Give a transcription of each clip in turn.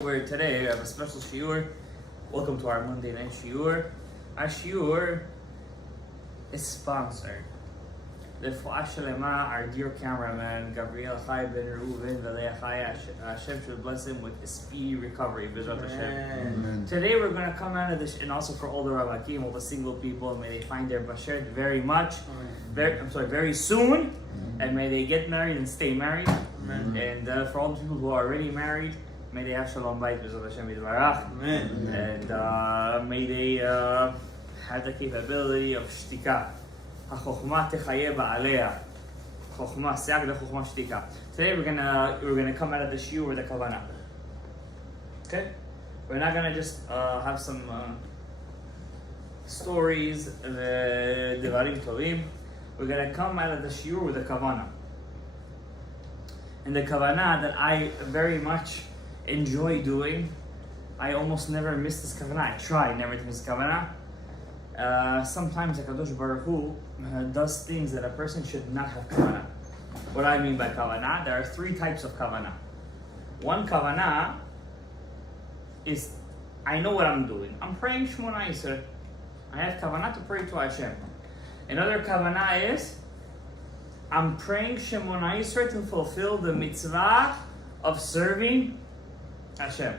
Where today we have a special shiur. Welcome to our Monday night shiur. Our shiur is sponsored. The Rav Shalom, our dear cameraman, Gabriel Chai Ben Reuven, Hashem should bless him with a speedy recovery. Amen. Today we're going to come out of this, and also for all the Ravakim, all the single people, may they find their basher very soon, and may they get married and stay married. And for all the people who are already married, may they have Shalom Bayit B'ezrat Hashem Yitbarach. And may they have the capability of shtika. HaChokhmah techayeh ba'aleha. Chokhmah siag lechokhmah shtika. Today we're gonna come out of the shiur with a Kavanat. Okay? We're not gonna just have some stories, devarim tovim. We're gonna come out of the shiur with a Kavanat. And the Kavanat that I very much enjoy doing, I almost never miss this Kavanah. I try never to miss Kavanah. Sometimes HaKadosh Baruch Hu does things that a person should not have Kavanah. What I mean by Kavanah, there are three types of Kavanah. One Kavanah is, I know what I'm doing. I'm praying Shmona Yisrael. I have Kavanah to pray to Hashem. Another Kavanah is, I'm praying Shemona Yisrael to fulfill the mitzvah of serving Hashem.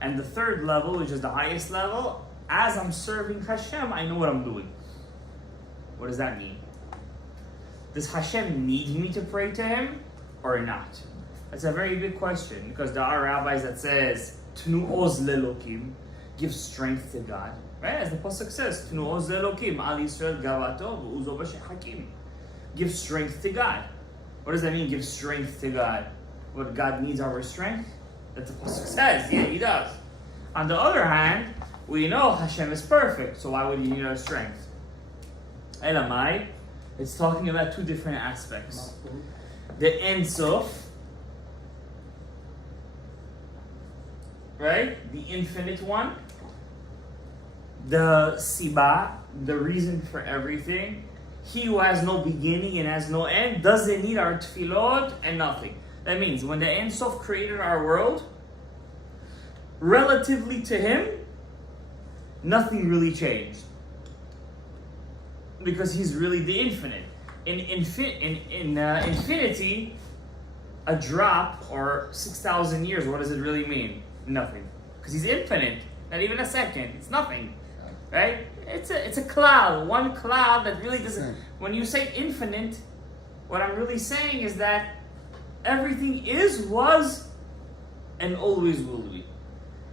And the third level, which is the highest level, as I'm serving Hashem, I know what I'm doing. What does that mean? Does Hashem need me to pray to Him or not? That's a very big question, because there are rabbis that says, Tnu oz lelokim, give strength to God. Right? As the Pasuk says, Tnu oz lelokim, al Yisrael gavato v'uzo b'sheh hakim. Give strength to God. What does that mean, give strength to God? What, God needs our strength? That the Pasuk says. Yeah, He does. On the other hand, we know Hashem is perfect, so why would He need our strength? Elamai, it's talking about two different aspects. The Ein Sof, right? The infinite one. The Siba, the reason for everything. He who has no beginning and has no end doesn't need our tefillot and nothing. That means when the Ein Sof created our world, relatively to Him, nothing really changed. Because He's really the infinite. In infinity, a drop or 6,000 years, what does it really mean? Nothing. Because He's infinite. Not even a second. It's nothing. Right? It's a cloud. One cloud that really doesn't... When you say infinite, what I'm really saying is that everything is, was, and always will be.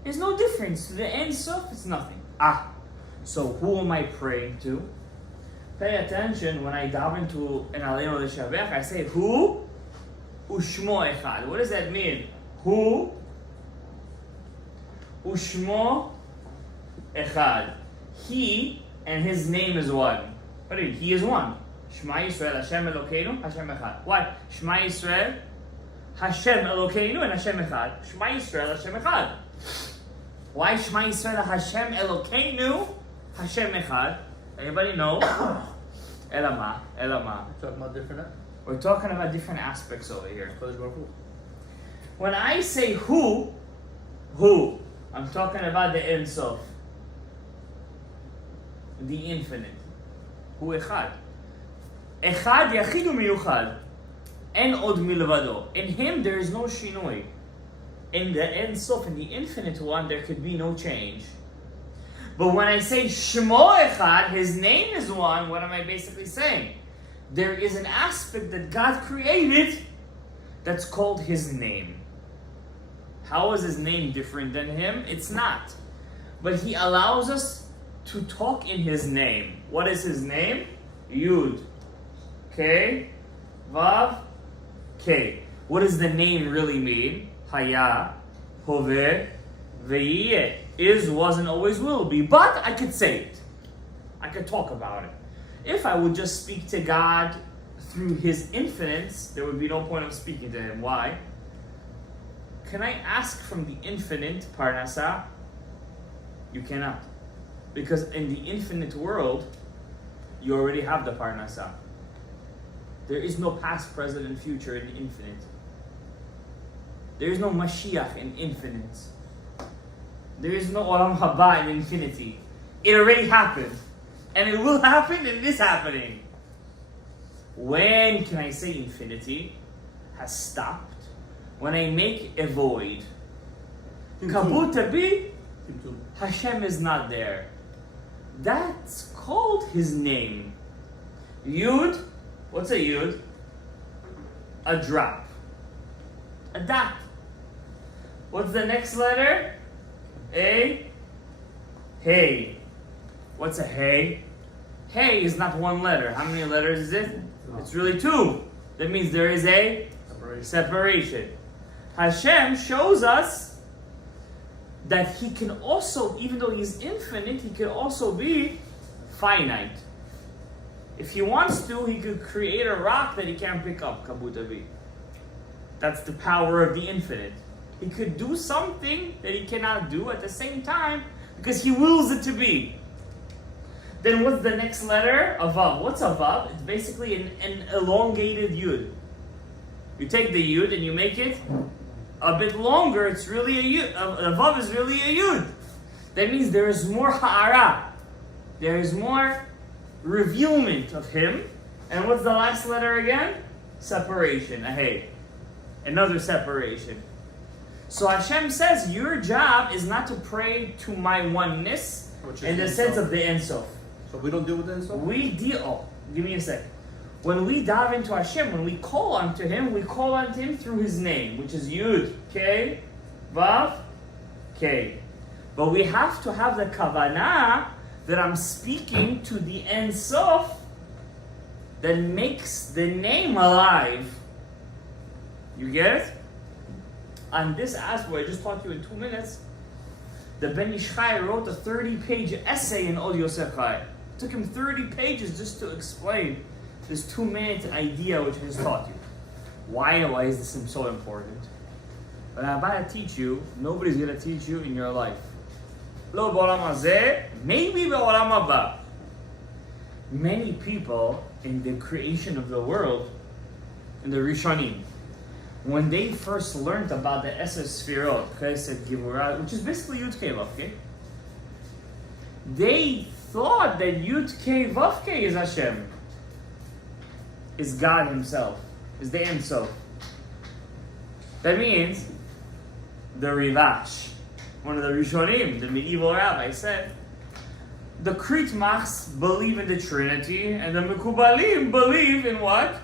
There's no difference. To the Ein Sof, it's nothing. So who am I praying to? Pay attention when I dive into an Aleinu L'Shavech, I say Hu Ushmo Echad. What does that mean? Hu Ushmo Echad. He and His name is one. What do you mean? He is one. Shema Yisrael Hashem Elokeinu Hashem Echad. Why? Shema Yisrael Hashem Elokeinu and Hashem Echad. Shema Yisrael Hashem Echad. Why Shema Yisrael Hashem Elokeinu Hashem Echad? Anybody know? Elama. Talking about different. We're talking about different aspects over here. When I say who, I'm talking about the Ein Sof, the infinite. Hu Echad. Echad Yachid u'Miyuchad. En od milvado. In Him there is no shinoi. In the Ein Sof, in the infinite one, there could be no change. But when I say Shmo Echad, His name is one, what am I basically saying? There is an aspect that God created that's called His name. How is His name different than Him? It's not. But He allows us to talk in His name. What is His name? Yud. K. Vav. K. What does the name really mean? Haya. Hoveh. Ve'yeh. Is, was, and always will be. But I could say it. I could talk about it. If I would just speak to God through His infinite, there would be no point of speaking to Him. Why? Can I ask from the infinite Parnasa? You cannot. Because in the infinite world, you already have the Parnasa. There is no past, present, and future in the infinite. There is no Mashiach in infinite. There is no Olam Haba in infinity. It already happened. And it will happen, and it is happening. When can I say infinity has stopped? When I make a void. Kabutabi, Hashem is not there. That's called his name. Yud, what's a Yud? A drop. A dot. What's the next letter? A. Hey. What's a hey? Hey is not one letter. How many letters is it? It's really two. That means there is a separation. Hashem shows us that he can also, even though he's infinite, he can also be finite. If he wants to, he could create a rock that he can't pick up, Kabutabi. That's the power of the infinite. He could do something that he cannot do at the same time because he wills it to be. Then what's the next letter? A vav. What's a vav? It's basically an elongated yud. You take the yud and you make it a bit longer. It's really a yud. A vav is really a yud. That means there is more ha'ara. There is more revealment of him. And what's the last letter again? Separation. A hey. Another separation. So Hashem says, your job is not to pray to my oneness in the sense of the Ein Sof. So we don't deal with the Ein Sof? We deal. Oh, give me a second. When we dive into Hashem, when we call unto him, we call unto him through his name, which is Yud, K, Vav, K. But we have to have the Kavanat that I'm speaking to the Ein Sof that makes the name alive. You get it? On this aspect, I just taught you in 2 minutes, the Ben Ish Chai wrote a 30-page essay in Od Yosef Chai. It took him 30 pages just to explain this 2-minute idea which he just taught you. Why is this so important? When I'm about to teach you, nobody's going to teach you in your life. Lo b'olam hazeh, maybe b'olam haba. Many people in the creation of the world, in the Rishonim, when they first learned about the Esser Sfirot, Chesed, Gevurah, which is basically Yud Kei Vav Kei, they thought that Yud Kei Vav Kei is Hashem, is God himself, is the Ein Sof. That means the Rivash, one of the Rishonim, the medieval rabbi, said, the Kritmachs believe in the Trinity, and the Mekubalim believe in what?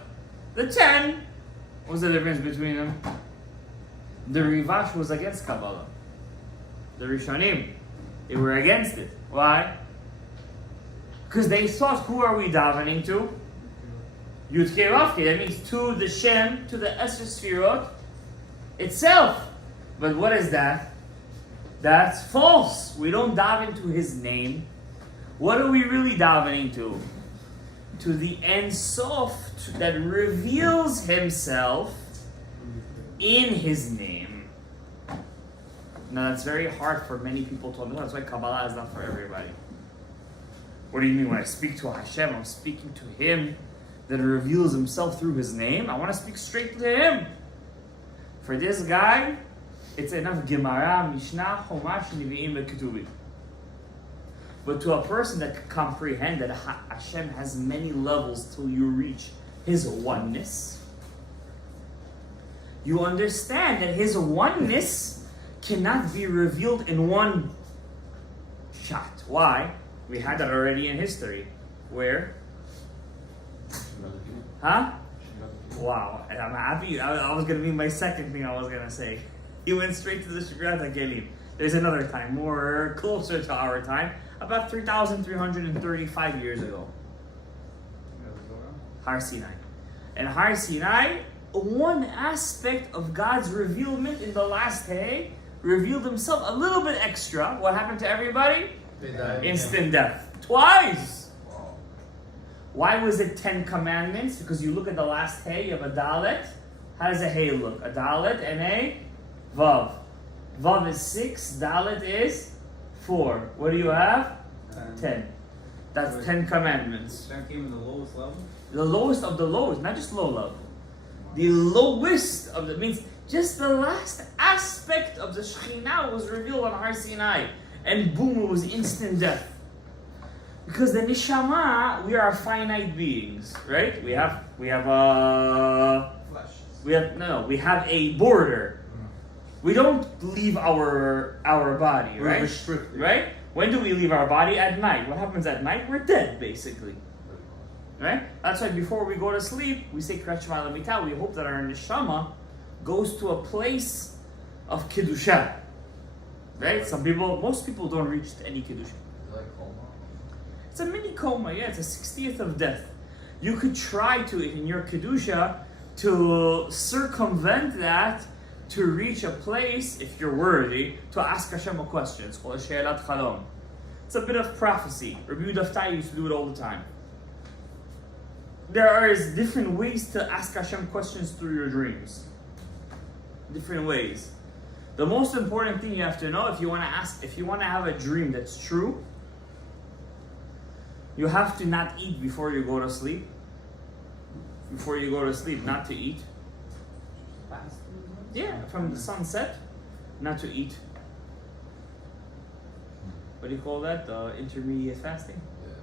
The 10. What's the difference between them? The Rivash was against Kabbalah. The Rishonim, they were against it. Why? Because they thought, who are we davening to? Yud Kei Vav Kei. That means to the Shem, to the Esser Sfirot itself. But what is that? That's false. We don't daven to his name. What are we really davening to? To the Ein Sof that reveals himself in his name. Now that's very hard for many people to understand. That's why Kabbalah is not for everybody. What do you mean when I speak to Hashem? I'm speaking to him that reveals himself through his name. I want to speak straight to him. For this guy, it's enough Gemara, Mishnah, Chumash, Nevi'im, and Ketuvim. But to a person that can comprehend that Hashem has many levels till you reach his oneness, you understand that his oneness cannot be revealed in one shot. Why? We had that already in history. Where? Huh? Wow. I'm happy. I was going to be my second thing I was going to say. He went straight to the Shigrat HaKelim. There's another time, more closer to our time, about 3,335 years ago. Har Sinai. And Har Sinai, one aspect of God's revealment in the last day revealed himself a little bit extra. What happened to everybody? They died. Instant death. Twice! Why was it 10 commandments? Because you look at the last hay, you have a dalet. How does a hay look? A dalet and a vav. Vav is 6, dalet is 4. What do you have? 10. That's 10 commandments. That came in the lowest level? The lowest of the lowest, not just low level. The lowest of the means Just the last aspect of the Shekhinah was revealed on Har Sinai. And boom, it was instant death. Because the Neshama, we are finite beings, right? We have a Flesh. we have a border. We don't leave our body, We're right? restricted. Right? When do we leave our body? At night. What happens at night? We're dead, basically. Right? That's why before we go to sleep, we say Kriyat Shema L'Mitah. We hope that our neshama goes to a place of Kedusha. Right? Most people don't reach any Kedusha. Like coma. It's a mini coma, yeah. It's a 60th of death. You could try to, in your Kedusha, to circumvent that, to reach a place, if you're worthy, to ask Hashem a question. It's called a She'elat Chalom. It's a bit of prophecy. Rabbi Yehuda used to do it all the time. There are different ways to ask Hashem questions through your dreams. Different ways. The most important thing you have to know, if you want to have a dream that's true, you have to not eat before you go to sleep. Before you go to sleep, not to eat. Yeah, from the sunset, not to eat. What do you call that? Intermediate fasting? Yeah.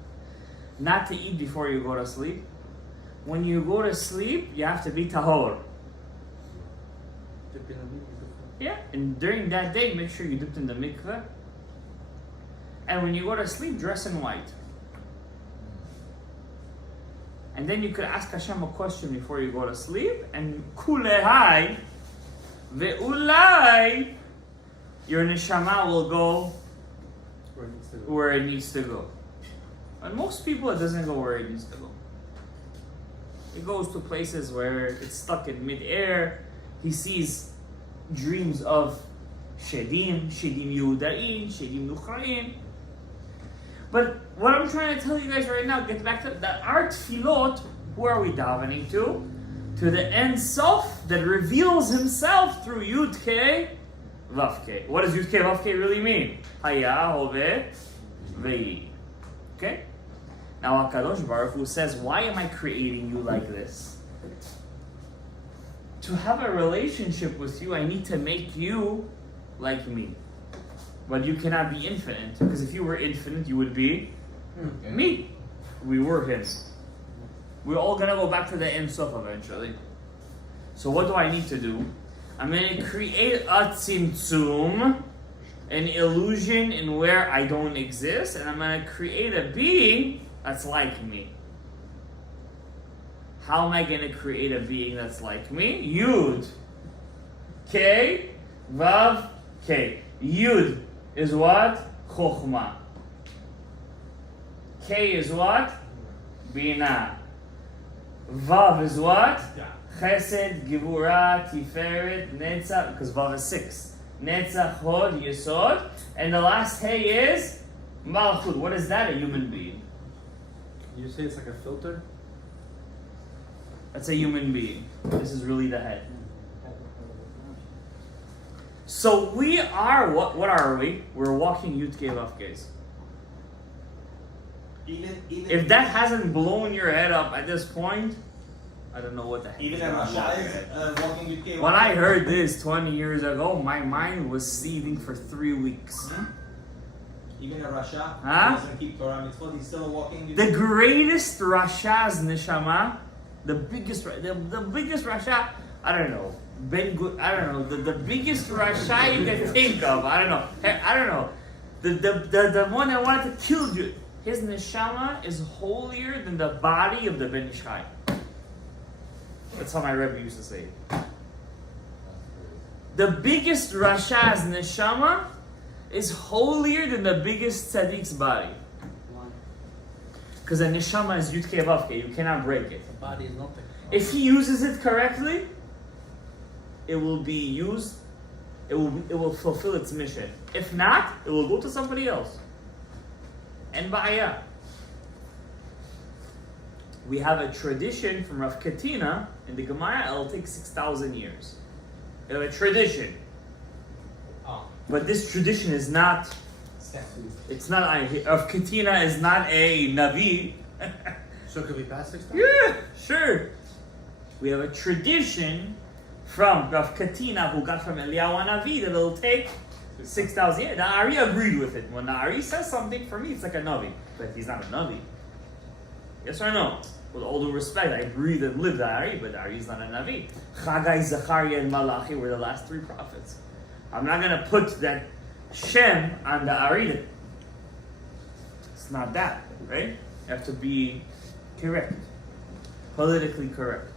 Not to eat before you go to sleep. When you go to sleep, you have to be tahor. Yeah, and during that day, make sure you dipped in the mikveh. And when you go to sleep, dress in white. And then you could ask Hashem a question before you go to sleep, and kulehai ve'ulai, your neshama will go where it needs to go. And most people, it doesn't go where it needs to go. It goes to places where it's stuck in mid-air. He sees dreams of Shedim Yehudaim, Shedim Nuchaim. But what I'm trying to tell you guys right now, get back to that our tefillot, who are we davening to? To the Ein Sof that reveals himself through Yud Kei Vav Kei. What does Yud Kei Vav Kei really mean? Haya, Hove, Ve'i. Okay? Now HaKadosh Baruch Hu says, why am I creating you like this? To have a relationship with you, I need to make you like me. But you cannot be infinite, because if you were infinite, you would be me. We were him. We're all gonna go back to the Ein Sof eventually. So what do I need to do? I'm gonna create a tzimtzum, an illusion in where I don't exist, and I'm gonna create a being that's like me. How am I gonna create a being that's like me? Yud, K, Vav, K. Yud is what? Chokhmah. K is what? Bina. Vav is what? Chesed, Gevurah, Tiferet, Netzach, because Vav is 6. Netzach, Hod, Yesod. And the last Hey is Malchut. What is that? A human being. You say it's like a filter? That's a human being. This is really the head. So we are, what are we? We're walking Yud Kei Vav Keis. Even If that hasn't blown your head up at this point, I don't know what the heck. even is at going on Rasha with your head. is walking with K. When I heard this 20 years ago, my mind was seething for 3 weeks. Even at Rasha, Huh? he doesn't keep Torah mitzvot. He's still walking. The greatest Rasha's neshama, the biggest Rasha, I don't know. The biggest Rasha you can think of. I don't know. The one that wanted to kill you. His neshama is holier than the body of the Ben Ish Chai. That's how my Rebbe used to say it. The biggest Rasha's neshama is holier than the biggest tzaddik's body. Because the neshama is Yud Kei Vav Kei. You cannot break it. The body is nothing. If he uses it correctly, it will be used. It will fulfill its mission. If not, it will go to somebody else. And ba'aya. We have a tradition from Rav Katina in the Gemara. It'll take 6,000 years. We have a tradition, Oh, but this tradition is not. It's not. Rav Katina is not a navi. So could we pass 6 times? Yeah, sure. We have a tradition from Rav Katina, who got from Eliyahu Hanavi, that it'll take 6,000 years. The Ari agreed with it. When the Ari says something, for me, it's like a Navi. But he's not a Navi. Yes or no? With all due respect, I breathe and live the Ari, but the Ari is not a Navi. Chagai, Zechariah, and Malachi were the last 3 prophets. I'm not going to put that Shem on the Ari. It's not that, right? You have to be correct. Politically correct.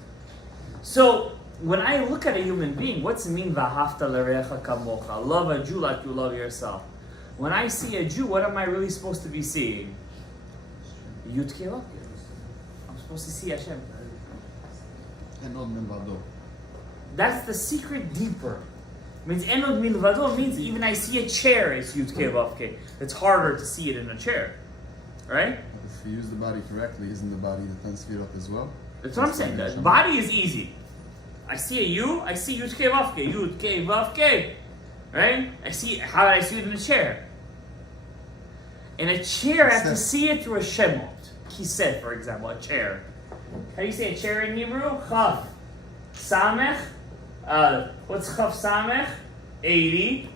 So, when I look at a human being, what's it mean, V'ahavta l'recha kamocha? Love a Jew like you love yourself. When I see a Jew, what am I really supposed to be seeing? Yud Kei Vav Kei. I'm supposed to see Hashem. That's the secret deeper. It means Enod milvado means even I see a chair, it's Yud Kei Vav Kei. It's harder to see it in a chair. Right? If you use the body correctly, isn't the body the 10 sfirot as well? That's what I'm saying. The body is easy. I see a you, I see Yud Kei Vav Kei, Yud Kei Vav Kei. Right? I see, how did I see it in a chair? In a chair, I have to see it through a shemot. Kiseh, for example, a chair. How do you say a chair in Hebrew? Chav. Samech. What's Chav Samech? 80.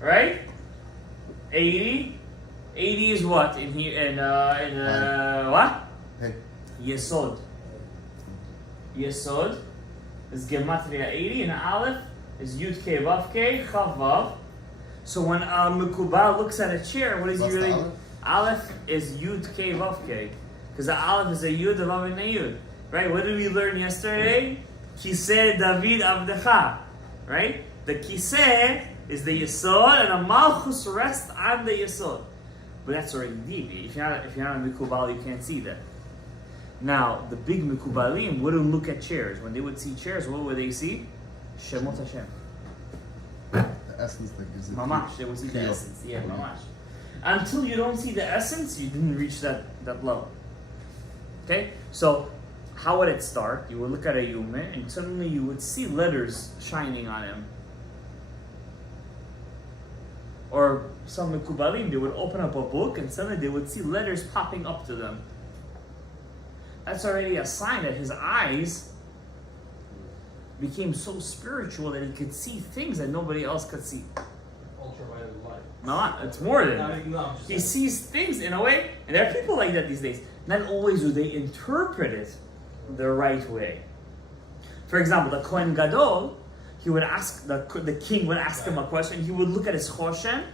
Right? 80. 80 is what? In here, what? Hey. Yesod. Yesod is Gematria 80, and Aleph is Yud Kei Vav Kei, Chav Vav. So when Mekubal looks at a chair, what is he really? Aleph is Yud Kei Vav Kei. Because the Aleph is a Yud, a Vav, and a Yud. Right? What did we learn yesterday? Kiseh David Avdecha. Right? The Kiseh is the Yesod, and the Malchus rests on the Yesod. But that's already deep. If you're not a Mekubal, you can't see that. Now, the big Mekubalim wouldn't look at chairs. When they would see chairs, what would they see? Shemot Hashem. The essence that gives it. Mamash, they would see the essence. Yeah, mamash. Until you don't see the essence, you didn't reach that level. Okay? So, how would it start? You would look at a human, and suddenly you would see letters shining on him. Or some Mekubalim, they would open up a book, and suddenly they would see letters popping up to them. That's already a sign that his eyes became so spiritual that he could see things that nobody else could see. Ultraviolet light. No, it's more than that. No, He sees things in a way, and there are people like that these days. Not always do they interpret it the right way. For example, the Kohen Gadol, he would ask, the king would ask him a question, he would look at his choshen,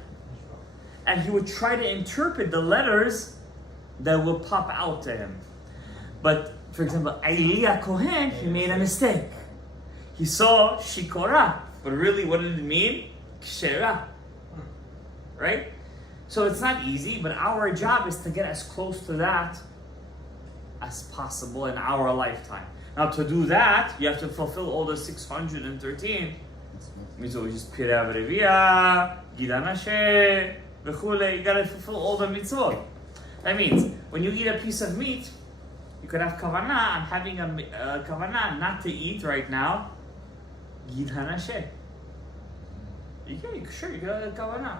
and he would try to interpret the letters that would pop out to him. But, for example, Elia Kohen, he made a mistake. He saw Shikora, but really what did it mean? Kshera. Right? So it's not easy, but our job is to get as close to that as possible in our lifetime. Now to do that, you have to fulfill all the 613. Means just Pirav Revia, Gidan Hashem, V'chule. You gotta fulfill all the mitzvot. That means, when you eat a piece of meat, you could have kavanah. I'm having a kavanah not to eat right now. Gidan Hashem. You can have a kavanah.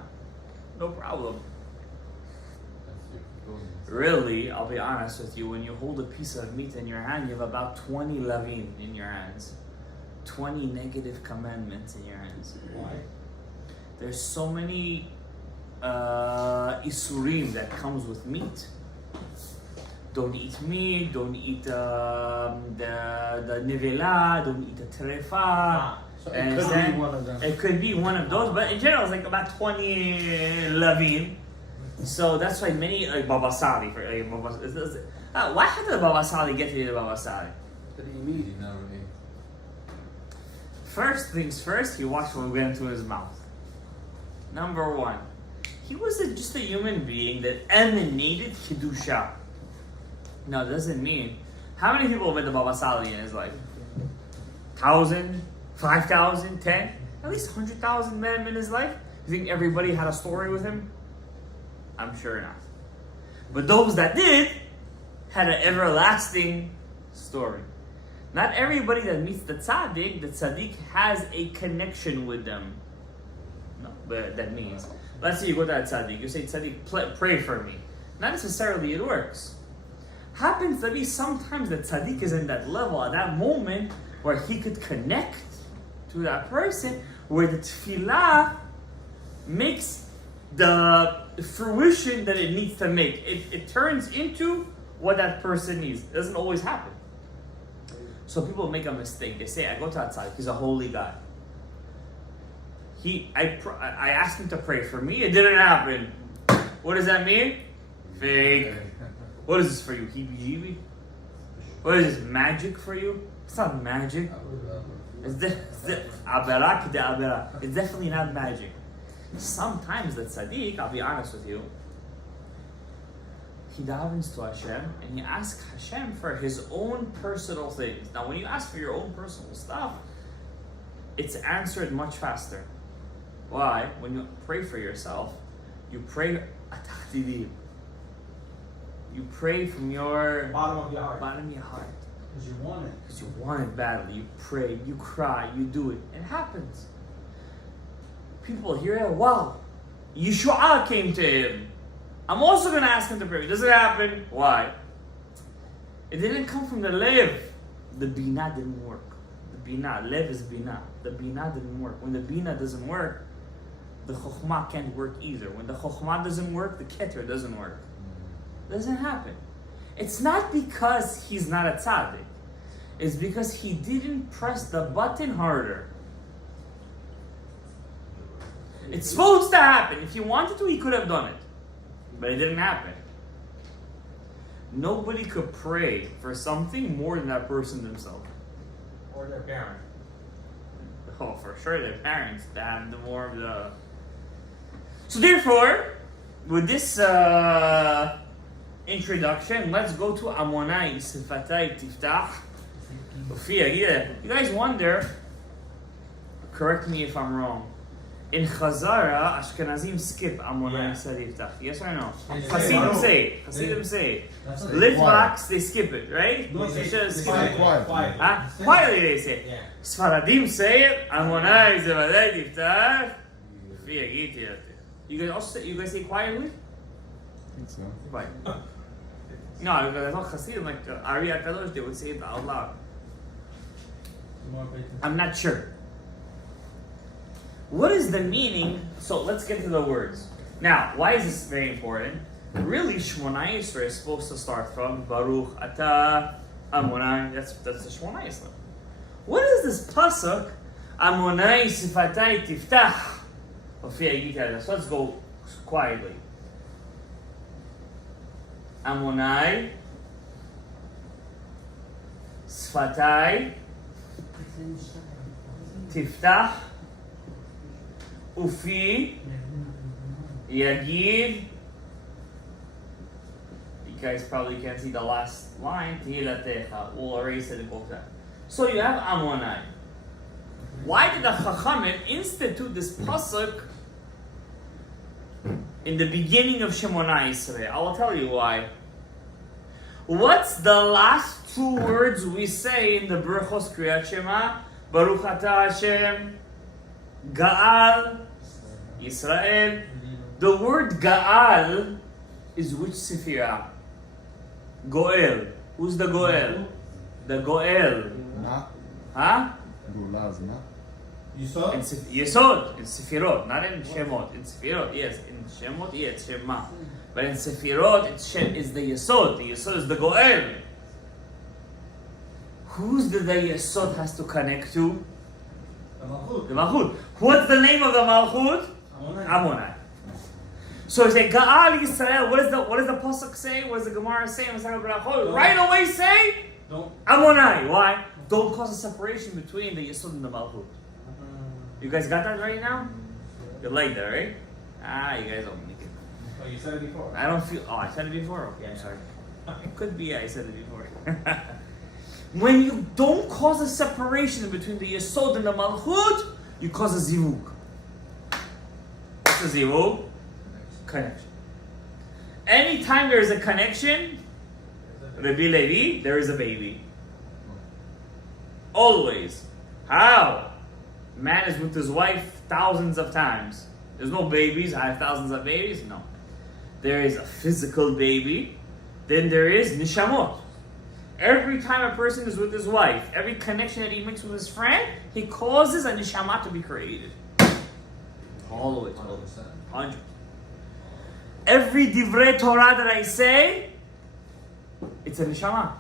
No problem. Really, I'll be honest with you, when you hold a piece of meat in your hand, you have about 20 lavin in your hands. 20 negative commandments in your hands. Why? There's so many isurim that comes with meat. Don't eat meat, don't eat the nevela, don't eat the terefa. So it could be one of them. It could be one of those, but in general, it's like about 20 lavin. So that's why many, like Baba Sali, why did the Baba Sali get to the Baba Sali? Did he mean? You know, First things first, he watched what went into his mouth. Number one, he was just a human being that emanated Kedusha. Now, it doesn't mean, how many people met the Baba Sali in his life? 1,000? 5,000? 10? At least 100,000 met him in his life? You think everybody had a story with him? I'm sure not. But those that did had an everlasting story. Not everybody that meets the tzaddik has a connection with them. No, but that means, let's say you go to a tzaddik, you say, tzaddik, pray for me. Not necessarily it works. Happens to be sometimes the tzaddik is in that level, at that moment, where he could connect to that person, where the tefillah makes the fruition that it needs to make. It turns into what that person needs. It doesn't always happen. So people make a mistake. They say, I go to that side, he's a holy guy. I asked him to pray for me, it didn't happen. What does that mean? Fake. What is this for you? Heebie-jeebie? What is this, magic for you? It's not magic. It's definitely not magic. Sometimes the tzaddik, I'll be honest with you, he davens to Hashem and he asks Hashem for his own personal things. Now, when you ask for your own personal stuff, it's answered much faster. Why? When you pray for yourself, you pray atachtidim. You pray from your Bottom of your heart. bottom of your heart. Because you want it. Because you want it badly. You pray, you cry, you do it. It happens. People hear it, wow, Yeshua came to him. I'm also going to ask him to pray. Does it happen? Why? It didn't come from the lev. The bina didn't work. The bina, lev is bina. The bina didn't work. When the bina doesn't work, the chokhmah can't work either. When the chokhmah doesn't work, the keter doesn't work. Doesn't happen. It's not because he's not a tzaddik. It's because he didn't press the button harder. It's supposed to happen. If he wanted to, he could have done it. But it didn't happen. Nobody could pray for something more than that person themselves. Or their parent. Oh, for sure, their parents. Damn, the more of the... So therefore, with this introduction, let's go to Amonai Sifatai Tiftach. You guys wonder, correct me if I'm wrong, in Chazara, Ashkenazim skip Amonai Tiftach. Yes or no? Hasidim say it. Hasidim say it. Litvaks, they skip it, right? No, They they should skip it. quiet. Quietly they say it. Yeah. Sfaradim say it. Amonai Sifatai Tiftach. You guys say quietly? I think so. Quiet. No, I thought Hasidim, like Ari HaKadosh, they would say it out loud. I'm not sure. What is the meaning? So let's get to the words. Now, why is this very important? Really, Shmonai Yisrael is supposed to start from Baruch Ata Amonai. That's the Shmonai Yisrael. What is this pasuk? Amonai Sifatai Tiftach. So let's go quietly. Amonai Sfatai Tiftach Ufi Yagid. You guys probably can't see the last line. Tehilatecha. We'll erase it and go back. So you have Amonai. Why did the Chachamim institute this pasuk in the beginning of Shemona Yisrael? I will tell you why. What's the last two words we say in the Berachos Kriyat Shema? Baruch Atah Hashem Ga'al Yisrael. The word Ga'al is which Sefirah? Goel. Who's the Goel? The Goel. Ma? Huh? Gula is ma? You saw In it? Yesod, in Sefirot, not in Shemot. In Sefirot, yes. In Shemot, yes, Shema. But in Sefirot, it's the Yesod. The Yesod is the Goel. Who's the Yesod has to connect to? The Malchut. The Malchut. What's the name of the Malchut? Amonai. So you say, Ga'al Yisrael. What does the Pasuk say? What does the Gemara say? Right away say, Don't. Amonai. Why? Don't cause a separation between the Yesod and the Malchut. You guys got that right now? You like that, right? You guys don't make it. Oh, you said it before. I don't feel. Oh, I said it before. Okay, I'm sorry. It could be I said it before. When you don't cause a separation between the Yesod and the Malchut, you cause a zivug. What's a zivug? Connection. Anytime there is a connection, Rabbi Levi, there is a baby. Always. How? Man is with his wife thousands of times. There's no babies. I have thousands of babies. No. There is a physical baby. Then there is nishamot. Every time a person is with his wife, every connection that he makes with his friend, he causes a neshama to be created. All the way to 100. Every divrei Torah that I say, it's a neshama.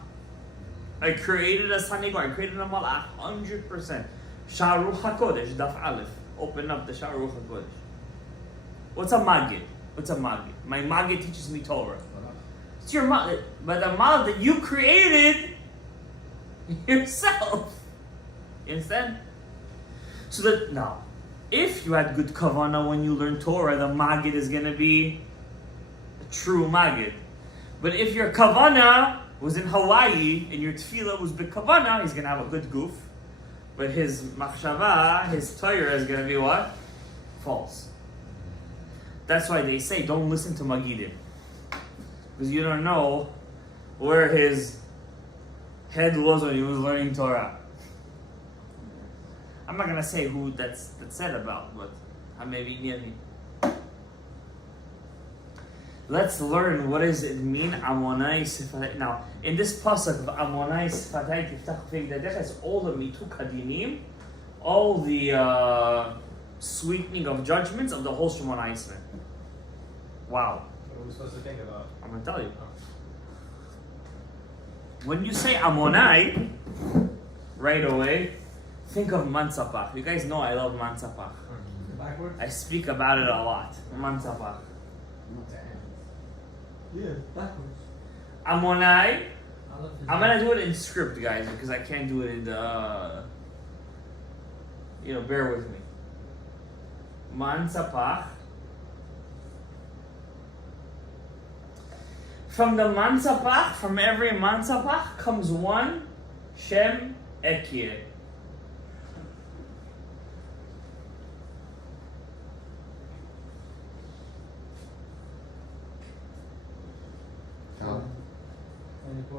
I created a sanigor, I created a malach, 100%. Sharuch HaKodesh, Daf Aleph. Open up the Sharuch HaKodesh. What's a magid? What's a magid? My magid teaches me Torah. It's your malach, but the malach that you created yourself. You understand? So that now, if you had good kavanah when you learn Torah, the magid is going to be a true magid. But if your kavanah was in Hawaii and your tefillah was b'kavanah, he's going to have a good goof. But his machshava, his Torah is going to be what? False. That's why they say don't listen to magidim. Because you don't know where his head was when he was learning Torah. I'm not going to say who that's said about, but maybe near me. Let's learn what does it mean, Amonai Sifatay. Now, in this pasuk of Amonai Sifatay Tiftach V'Yidadech, it's all the mituk hadinim, all the sweetening of judgments of the whole Shemona Esrei. Wow. What are we supposed to think about? I'm going to tell you. When you say Amonai, right away, think of Mansapach. You guys know I love Mansapach. Backwards? I speak about it a lot. Mansapach. Yeah, backwards. Amonai. I'm gonna do it in script, guys, because I can't do it in the. Bear with me. Mansapach. From the Mansapach, from every Mansapach comes one Shem Ekye.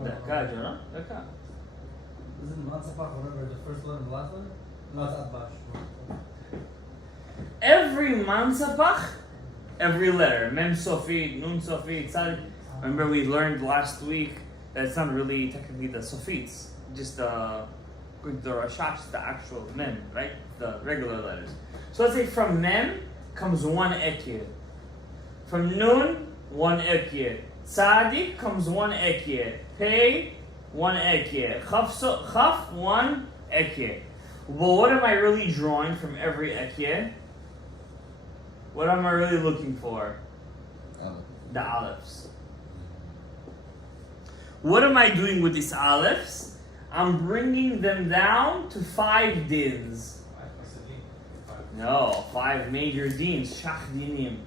Daka, Jonah? Daka. Isn't Matzapach whatever the first letter and the last letter? No, it's Atbash. Every Mansapach, every letter. Mem Sofit, Nun Sofit, Tzad. Remember we learned last week that it's not really technically the Sofits, just the Rashash, the actual Mem, right? The regular letters. So let's say from Mem comes one Ekye. From Nun, one Ekye. Tzadik comes one Ekye. Pei, one Ekye. Chaf, one Ekye. Well, what am I really drawing from every Ekye? What am I really looking for? The Alephs. What am I doing with these Alephs? I'm bringing them down to 5 dins. No, 5 major dins. Shach dinim.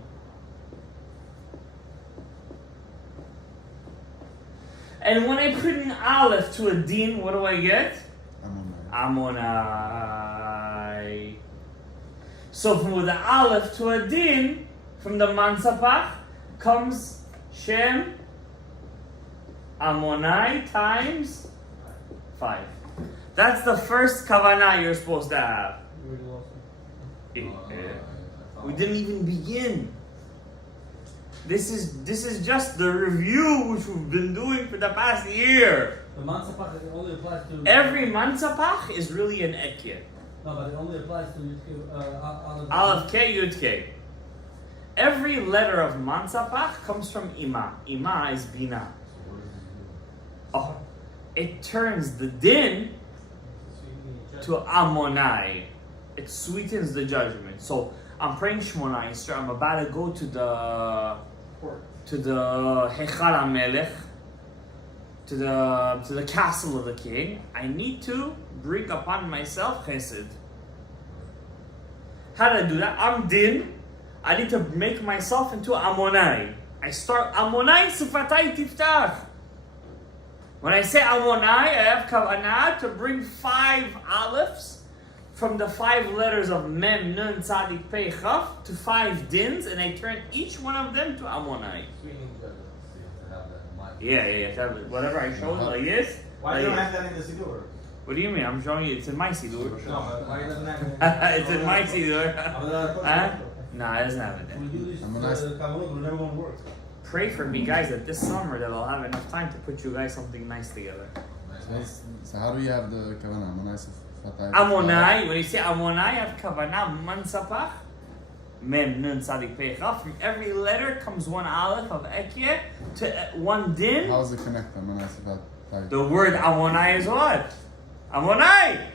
And when I put an aleph to a din, what do I get? Amonai. So from the aleph to a din, from the mansapach, comes Shem Amonai times 5. That's the first kavanah you're supposed to have. We didn't even begin. This is just the review which we've been doing for the past year. The Mansapach only applies to... Every Mansapach is really an Ekye. No, but it only applies to Aleph K, Yud K. Every letter of Mansapach comes from Ima. Ima is Bina. Oh, it turns the din to Amonai. It sweetens the judgment. So I'm praying Shmona Esrei. I'm about to go to the Hechal HaMelech, to the castle of the king. I need to bring upon myself Chesed. How do I do that? I'm din. I need to make myself into Amonai. I start Amonai Sifatay Tiftach. When I say Amonai, I have Kavanat to bring 5 alephs from the 5 letters of Mem, Nun, Tzadik, Pei, Chaf to 5 dins, and I turn each one of them to Amonai. Yeah. Whatever I show it like this. Why do you don't have that in the Siddur? What do you mean? I'm showing you. It's in my Siddur. No, but why doesn't have it? It's in my Siddur. Huh? Nah, it doesn't have it We there. do this Kavanot will never work. Pray for me, guys, that this summer that I'll have enough time to put you guys something nice together. So how do you have the Kavanat? Amonai Sifatai. Amonai, when you say Amonai, I have Kavanah, Mansapach, Mem, Nun, Sadik, Pei, Chaf. From every letter comes one aleph of Ekye to one din. How does it connect Amonai Sifatai? The word Amonai is what? Amonai!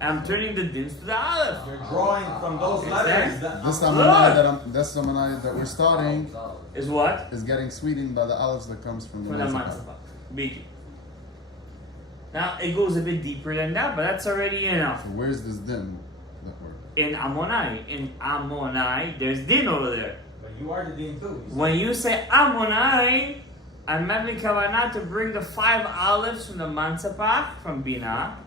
I'm turning the dins to the aleph. You're drawing from those letters. This Amonai that we're starting Is what? is getting sweetened by the olives that comes from the For the Mansapach. Mansapach. Big. Now it goes a bit deeper than that, but that's already enough. So where's this din? That word. In Amonai, there's din over there. But you are the dean too. When you say Amonai, I'm having kavanah to bring the 5 olives from the Mansapach, from Bina,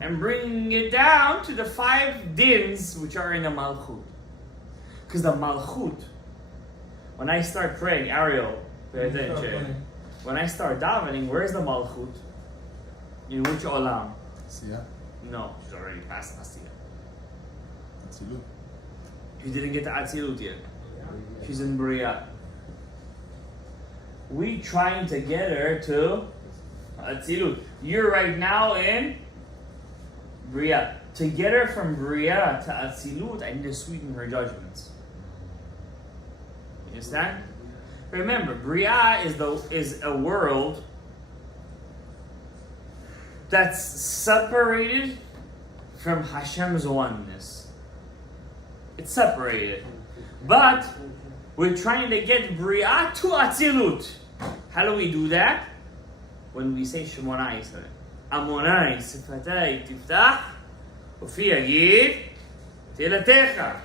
and bringing it down to the 5 dins which are in the Malchut. Because the Malchut, when I start praying, Ariel, pay attention. When I start davening, where's the Malchut? In which olam? Siya? No, she's already past Asiya. Atzilut. She didn't get to Atzilut yet. She's in Bria. We trying to get her to Atzilut. You're right now in Bria. To get her from Bria to Atzilut, I need to sweeten her judgments. You understand? Remember, Bria is a world that's separated from Hashem's oneness. It's separated. But we're trying to get Bria to Atzilut. How do we do that? When we say Shemonai Yisrael. Amonai Sifatai Tiftach Ufi Yagid Tilatecha.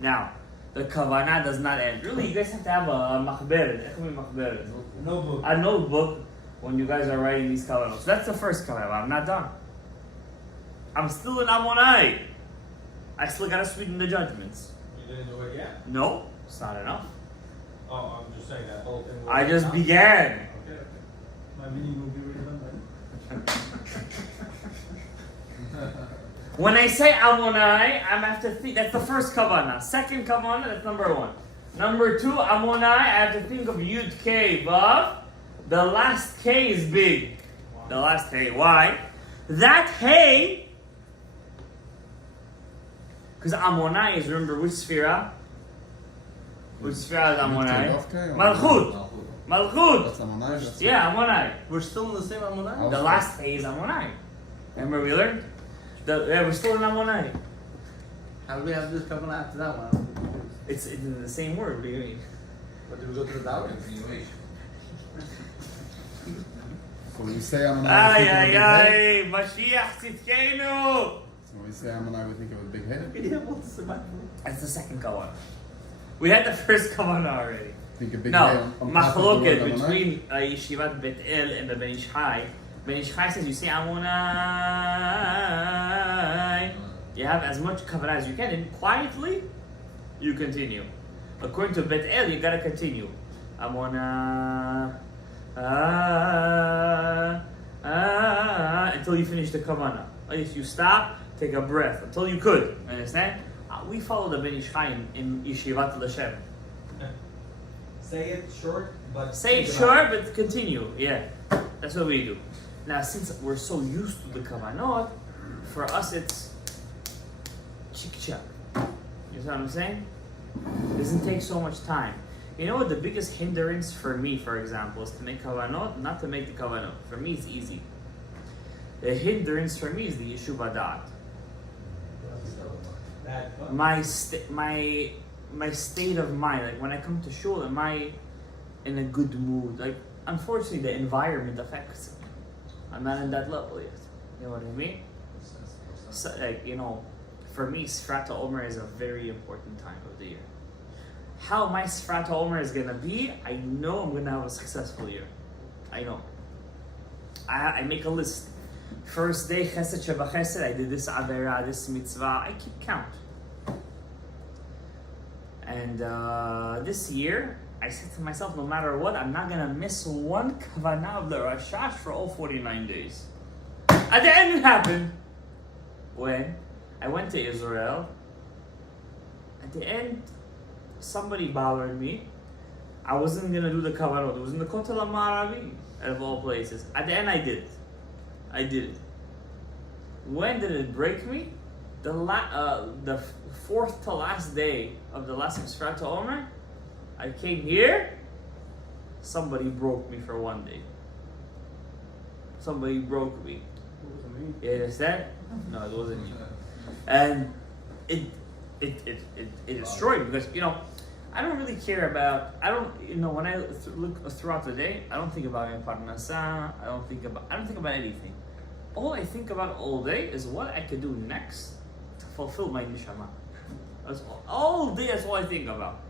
Now, the Kavanah does not end. Really, you guys have to have a machberet. Notebook. A notebook when you guys are writing these kavanot. So that's the first kavanah. I'm not done. I'm still in Amonai. I still gotta sweeten the judgments. You didn't do it yet? No, it's not enough. Oh, I'm just saying that whole thing. I just began. Okay. My mini movie already done, right? When I say Amonai, I'm have to think. That's the first kavanah. Second kavanah, that's number 1. Number 2, Amonai, I have to think of Yud K Vav. The last K is big. The last K. Why? That Hey, because Amonai is, remember which Sphira? Which Sphira is Amonai? Malchut. Malchut. That's Amonai. That's Yeah, Amonai. We're still in the same Amonai? The last Hey is Amonai. Remember we learned? We're still in Amonai. How do we have this coming after that one? It's in the same word. What do you mean? But did we go to the Dawah? So when you say Amonai, Ay, we think ay, of a big head. ay. Mashiach Tzidkenu. So when we say Amonai, we think of a big head. Yeah, what's the matter? That's the second kavanah. We had the first kavanah already. Think a big No, head. on top of the word machloket Amonai. between Yeshivat Bet El and the Ben Ish Chai. Ben Ish Chai says you say Amonai. You have as much kavanah as you can, and quietly you continue. According to Bet El, you gotta continue. Amonai. Until you finish the kavanah. If you stop, take a breath until you could. Understand? We follow the Ben Ish Chai in Yeshivat L'Shem. Say it short, but Say it keep short, but continue. Yeah, that's what we do. Now, since we're so used to the kavanot, for us it's chik-chak. You know what I'm saying? It doesn't take so much time. You know what the biggest hindrance for me, for example, is to make kavanot, not to make the kavanot. For me, it's easy. The hindrance for me is the Yeshuv Adat. that. My state of mind, like when I come to shul, am I in a good mood? Like, unfortunately, the environment affects me. I'm not in that level yet. You know what I mean? So, like, you know, for me, Sfrat Omer is a very important time of the year. How my Sfrat Omer is gonna be, I know I'm gonna have a successful year. I know. I make a list. First day, Chesed Sheba Chesed, I did this Avera, this Mitzvah. I keep count. And this year, I said to myself, no matter what, I'm not gonna miss one Kavanah of the Rashash for all 49 days. At the end, it happened. When I went to Israel, at the end, somebody bothered me. I wasn't gonna do the Kavanot. It was in the Kotel HaMa'aravi, out of all places. At the end, I did it. I did it. When did it break me? The fourth to last day of the last Sfrat Omer, I came here. Somebody broke me for one day. Somebody broke me. You understand? No, it wasn't me. And it destroyed me because, you know, I don't really care about, when I look throughout the day, I don't think about my parnasa, I don't think about anything. All I think about all day is what I could do next to fulfill my neshama. That's all day, that's all I think about.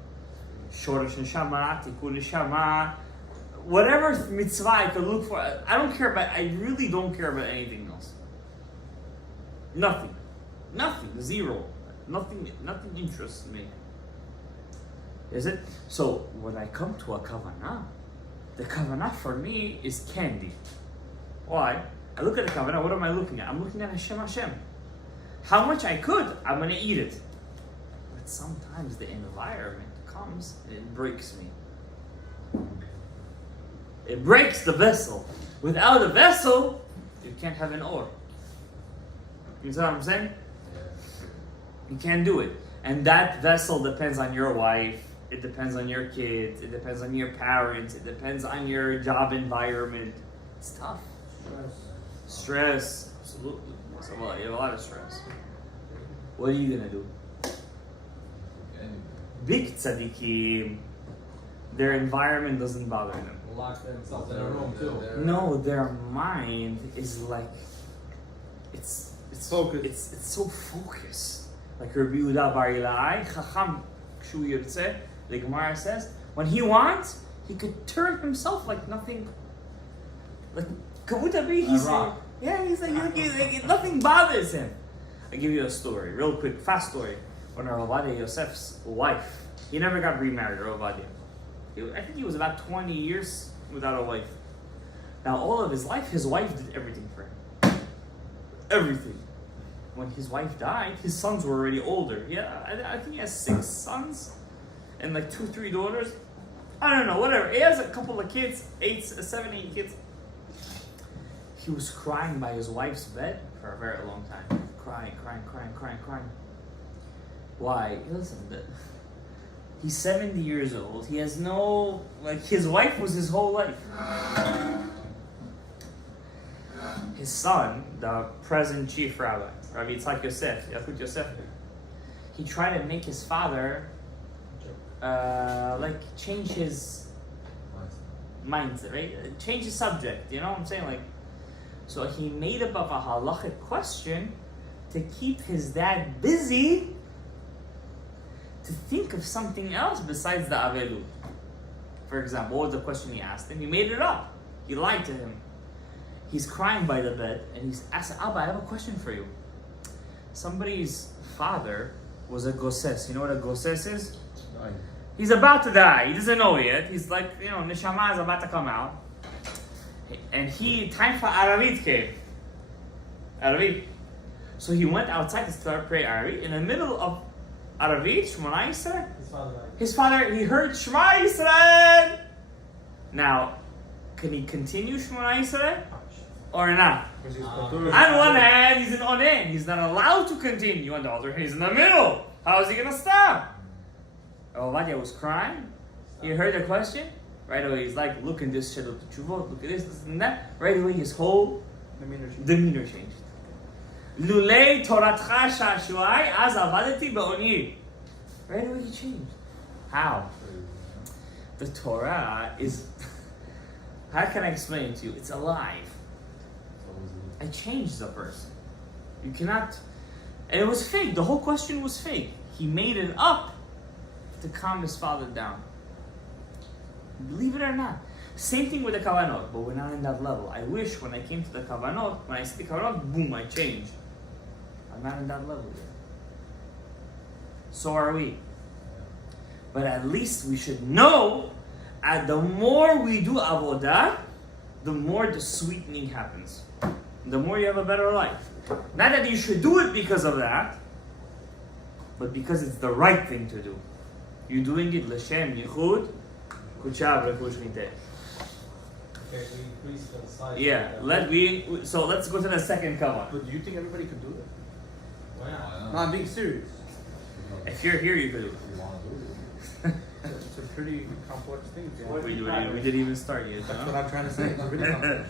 Shoresh neshama, tikkun neshama, whatever mitzvah I could look for, I really don't care about anything else. Nothing, zero. Nothing interests me. Is it? So when I come to a kavanah, the kavanah for me is candy. Why? I look at the kavanah, what am I looking at? I'm looking at Hashem. How much I could, I'm gonna eat it. But sometimes the environment comes and it breaks me. It breaks the vessel. Without a vessel, you can't have an or. You see what I'm saying? You can't do it. And that vessel depends on your wife, it depends on your kids, it depends on your parents, it depends on your job environment. It's tough. Stress, absolutely. So, well, you have a lot of stress. What are you gonna do? Big tzaddikim, their environment doesn't bother them. Lock themselves in a room too. No, their mind is like, it's focused. It's so focused. Like Rabbi Yehuda Bar Ilai, Chacham Kshu Yirtzeh, the Gemara says, when he wants, he could turn himself like nothing. Like Kavutabi, he's like nothing bothers him. I'll give you a story, real quick, fast story. When Rav Ovadia Yosef's wife, he never got remarried, Rav Ovadia. I think he was about 20 years without a wife. Now all of his life, his wife did everything for him. Everything. When his wife died, his sons were already older. Yeah, I think he has 6 sons and like 2-3 daughters. I don't know, whatever. He has a couple of kids, 7, 8 kids. He was crying by his wife's bed for a very long time. Crying. Why? Listen, he's 70 years old. He has no, his wife was his whole life. His son, the present chief rabbi, Rabbi Yitzhak Yosef, Yakut Yosef, he tried to make his father change his mindset, right? Change the subject, you know what I'm saying? So he made up of a halachic question to keep his dad busy to think of something else besides the Avelu. For example, what was the question he asked him? He made it up. He lied to him. He's crying by the bed and he's asking, Abba, I have a question for you. Somebody's father was a goses. You know what a goses is? He's about to die. He doesn't know yet. He's like, neshama is about to come out. And time for Aravit came. Aravit. So he went outside to start praying Aravit. In the middle of Aravit, Shmona Yisrael, his father, he heard Shema Yisrael. Now, can he continue Shmona Yisrael or not? On one hand, he's in Onen. He's not allowed to continue. On the other hand, he's in the middle. How is he going to stop? Ovadia was crying. He heard the question. Right away, he's like, look in this shadot teshuvot, look at this and that. Right away, his whole demeanor changed. Lulei toratcha shashuai az avadati be'oni. Right away, he changed. How? The Torah is, how can I explain it to you? It's alive. I changed the person. You cannot, and it was fake. The whole question was fake. He made it up to calm his father down. Believe it or not. Same thing with the Kavanot, but we're not in that level. I wish when I came to the Kavanot, when I see the Kavanot, boom, I changed. I'm not in that level yet. So are we. But at least we should know that the more we do avodah, the more the sweetening happens. The more you have a better life. Not that you should do it because of that, but because it's the right thing to do. You're doing it l'shem yichud Kuchav Rekushmite. Okay, we increase the size. Yeah, so let's go to the second kavanah. But do you think everybody could do it? Why not? No, I'm being serious. If you're here, you could do it. You want to do it. It's a pretty complex thing. We didn't even start yet. That's huh? what I'm trying to say. It's really complex.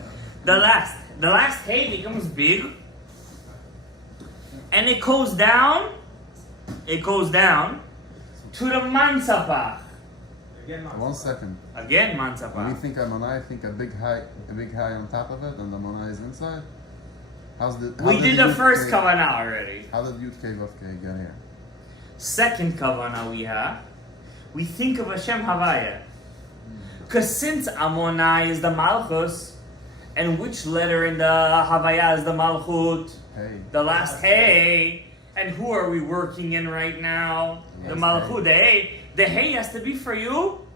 The last hay becomes big, and it goes down to the mansapach. Again, not. 1 second. Again, When we mansapach. think Amonai, think a big high on top of it, and the Amonai is inside. We did the first kavanah already. How did Yud Kei Vav Kei get here? Second kavanah we think of Hashem Havaya. Because since Amonai is the Malchus, and which letter in the Havaya is the Malchut? Hey, The last Hey. And who are we working in right now? The Yes, Malchut, the Hey. The Hey has to be for you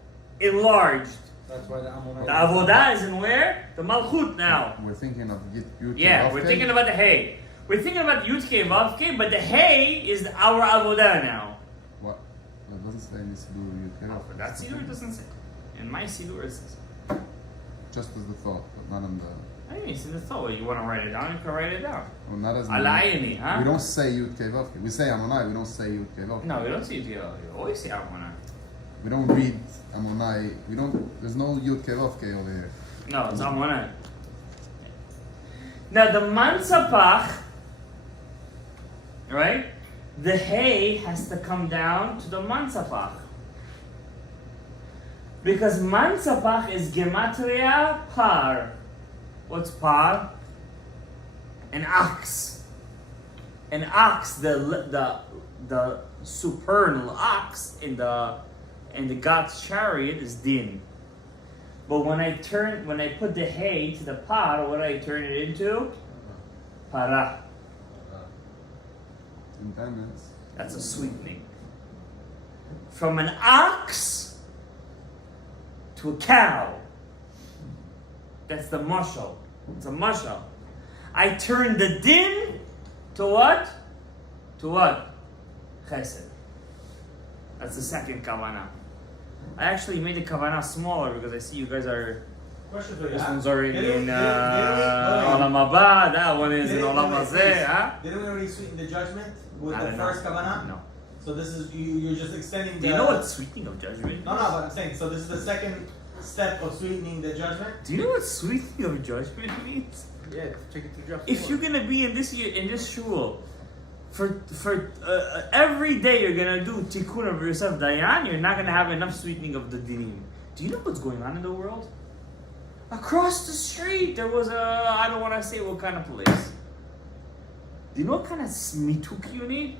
enlarged. That's why the Ammonite. The Avodah is in where? The Malchut now. we're thinking of Yud Kei Yeah, Vav we're Kei. thinking about the Hey. We're thinking about Yud Kei Vav Kei, but the Hey is our Avodah now. What? It doesn't say in this Sidur Yud Kei Vav Kei. That Sidur doesn't say. In my Sidur it says. Just as the thought, but not in the. I mean, it's in the thought. You want to write it down, you can write it down. Well, not as in Alayini, huh? We don't say Yud Kei Vav Kei. We say Amonai. We don't say Yud Kei Vav Kei. No, we don't see it. You always say Amonai. We don't read Amonai. We don't. There's no Yud Kei Vav Kei over here. No, it's Amonai. Now the Mansapach, right? The Hay has to come down to the Mansapach. Because Mansapach is Gematria Par. What's Par? An ox. An ox, the supernal ox in the God's chariot is Din. But when I put the hay to the par, what do I turn it into? Para. In 10 minutes. That's a sweetening. From an ox to a cow. That's the mashal. It's a mashal. I turn the din to what? To what? Chesed. That's the second kavanah. I actually made the kavanah smaller because I see you guys are. Question for you. This huh? one's already Didn't we- in didn't Olam Haba. That one is in Didn't we- Olam Hazeh. Huh? Didn't we already sweeten the judgment with I the don't know. first Kavanah? No. So this is you're just extending the. Do you know what sweetening of judgment? No, but I'm saying so. This is the second step of sweetening the judgment. Do you know what sweetening of judgment means? Yeah, take it to Jeff. If you're gonna be in this shul, for every day you're gonna do tikkun of yourself dayan, you're not gonna have enough sweetening of the dinim. Do you know what's going on in the world? Across the street there was I don't want to say what kind of place. Do you know what kind of mituk you need?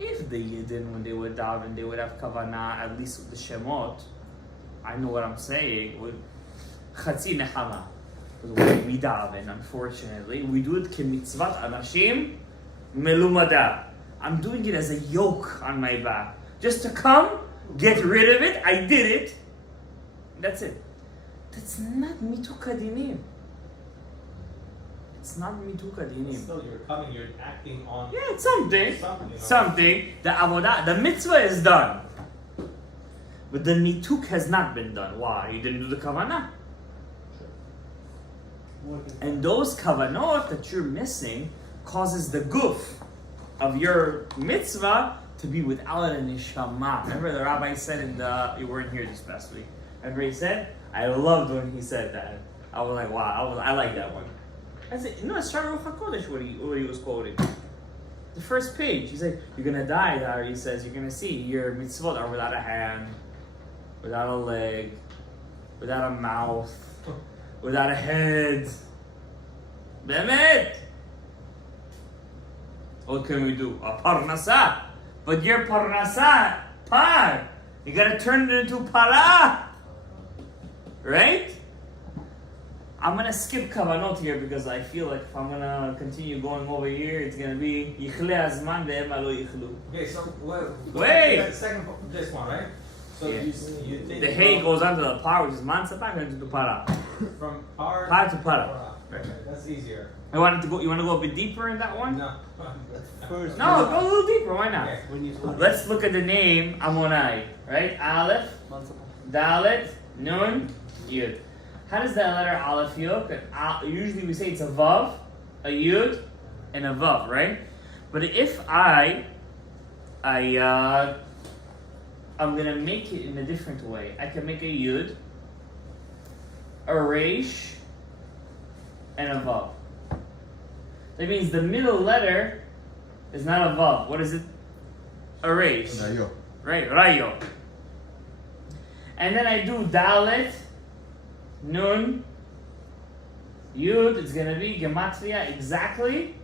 If the Yidden, when they would daven, they would have kavanah, at least with the shemot. I know what I'm saying. With chatzi nechama. Because when we daven, unfortunately, we do it kemitzvat anashim melumada. I'm doing it as a yoke on my back. Just to come, get rid of it. I did it. That's it. That's not mituk dinim. It's not mituk dinim. Still, you're coming. You're acting on. Yeah, it's something. Something. Something. The avodah, the mitzvah is done. But the nituk has not been done. Why? You didn't do the kavanah. And those kavanot that you're missing causes the guf of your mitzvah to be without a neshama. Remember the rabbi said you weren't here this past week. Remember he said? I loved when he said that. I was like, wow, I like that one. I said, no, it's Shara Ruach HaKodesh what he was quoting. The first page, he said, you're gonna die, Dar. He says, you're gonna see your mitzvot are without a hand, without a leg, without a mouth, without a head. Be'emet! What can we do? A parnasa. But your parnasa, par. You gotta turn it into para. Right? I'm gonna skip kavanot here because I feel like if I'm gonna continue going over here, it's gonna be yichle azman ve'ema lo yichlu. Okay, so Wait. Second, this one, right? So Yeah. you think The hay goes onto the par, which is mansapach, and into para. from par Par to para. Okay, that's easier. You want to go a bit deeper in that one? No. First, No, go a little deeper. Why not? Okay. when you Let's look at the name Ammonai, right? Aleph, Dalet, Nun, Yud. How does that letter Aleph look? Usually we say it's a Vav, a Yud, and a Vav, right? But if I'm gonna make it in a different way. I can make a Yud, a Resh, and a Vav. That means the middle letter is not a Vav. What is it? A Resh. Rayo. Right, Rayo. And then I do Dalet, Nun, Yud. It's gonna be Gematria exactly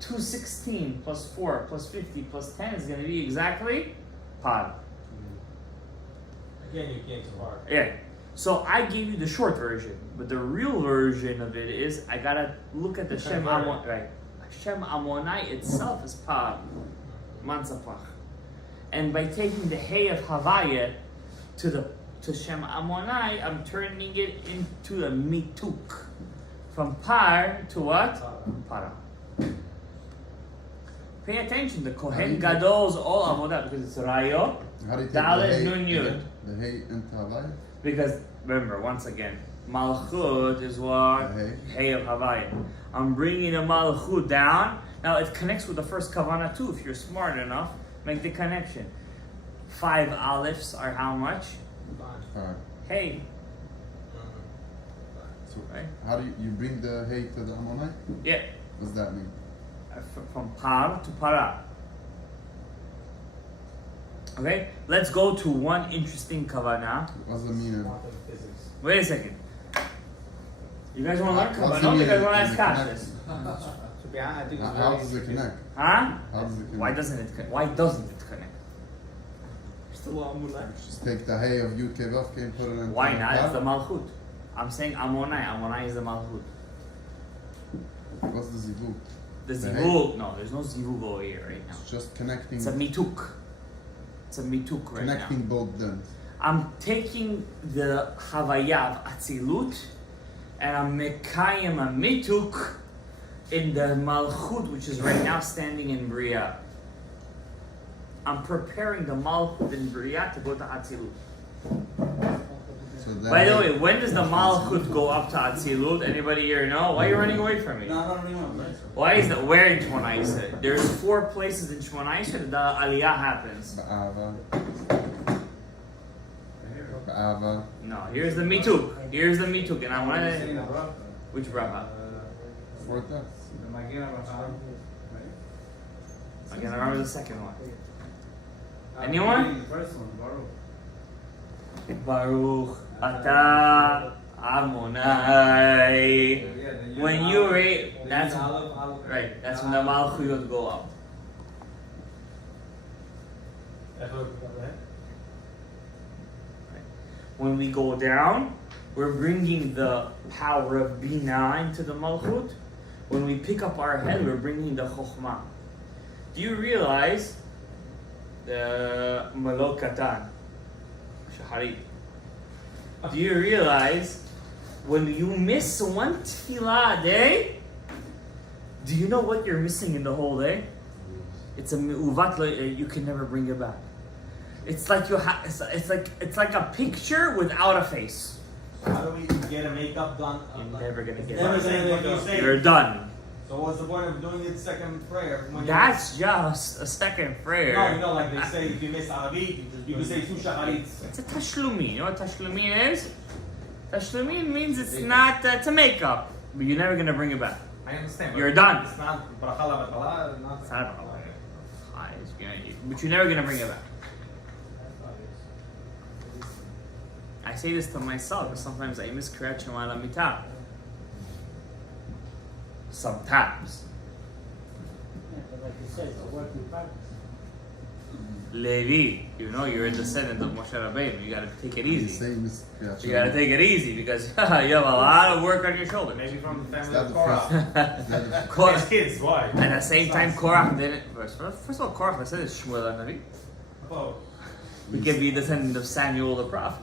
216 plus 4 plus 50 plus 10 is gonna be exactly Par. Again, you can't too hard. Yeah. So I gave you the short version, but the real version of it is I gotta look at the Shem Amon. Right. Shem Amonai itself is Par, Manzapach, and by taking the Hey of Havaya to Shem Amonai, I'm turning it into a mituk, from Par to what? Para. Pay attention. The Kohen Gadol's all Avodah because it's Rayo. How do you take Dalet, the hay Nun, Yud. again? The hay into Havaya? Because remember, once again, Malchut is what? Hey of Havaya. I'm bringing the Malchut down. Now it connects with the first Kavanat too. If you're smart enough, make the connection. 5 Alephs are how much? Alright. Hey. So Right. how do you bring the hay to the Ammonite? Yeah. What does that mean? From Par to Para. Okay, let's go to one interesting Kavanah. What's the meaning? Quantum physics. Wait a second. You guys want to learn What's the Kavanah? You guys meaning want to in ask the Kashas? To be honest, I think it's How very does it connect? Huh? How does it connect? Why doesn't it connect? Why doesn't it connect? Still Just take the hay of Yud Kei Vav Kei and put it in. Why not? It's the Malchut. I'm saying Amonai. Amonai is the Malchut. What's the zivug? The The Zivug. No, there's no Zivug over here right now. It's just connecting. It's a Mituk. It's a Mituk right connecting now. both dens. I'm taking the Havaya of Atzilut and I'm Mekayim a Mituk in the Malchut, which is right now standing in Bria. I'm preparing the Malchut in Bria to go to Atzilut. So that By the hay- way, when does the Malchut go up to Atzilut? Anybody here know? Why are you running away from me? No, I don't remember. Why is that? Where in Shmona Yisrael? There's 4 places in Shmona Yisrael that the Aliyah happens. Ba'ava. Ba'ava. No, here's the Mituk. Here's the Mituk, and I want to. Which bracha? Fourth death. I can remember the second one. Anyone? The first one, Baruch. Baruch Ata Amonai. When you read, that's right. That's when the Malchuyot go up. When we go down, we're bringing the power of Bina into the Malchut. When we pick up our head, we're bringing the Chokhmah. Do you realize the Malok Katan, Shaharit? Do you realize when you miss one tefillah a day, do you know what you're missing in the whole day? It's a mi'uvat, you can never bring it back. It's like it's like a picture without a face. How do we get a makeup done? You're never gonna get Never it. saying what you say. You're done. So what's the point of doing the second prayer? When That's just a second prayer. No, you know, like they say, if you miss Arabic, you can say 2 shacharitz. It's a tashlumin. You know what tashlumin is? Tashlumin means it's not, it's a makeup, but you're never gonna bring it back. I understand. You're done. It's not bracha la not. It's not a problem. But you're never gonna bring it back. I say this to myself, because sometimes I miss Kriyat Shema al Amidah. Sometimes. Like you said, it's a work in progress. Levi, you know you're a descendant of Moshe Rabbeinu. You gotta take it You easy. say Miss Kriyat You gotta Shema. take it easy because you have a lot of work on your shoulder. Maybe from the Is family that of the Korah. first? Is that the Korah- His kids, why? At the same time, Korach didn't. First of all, Korach, I said it's Shmuel HaNavi. Oh. We can be a descendant of Samuel the prophet.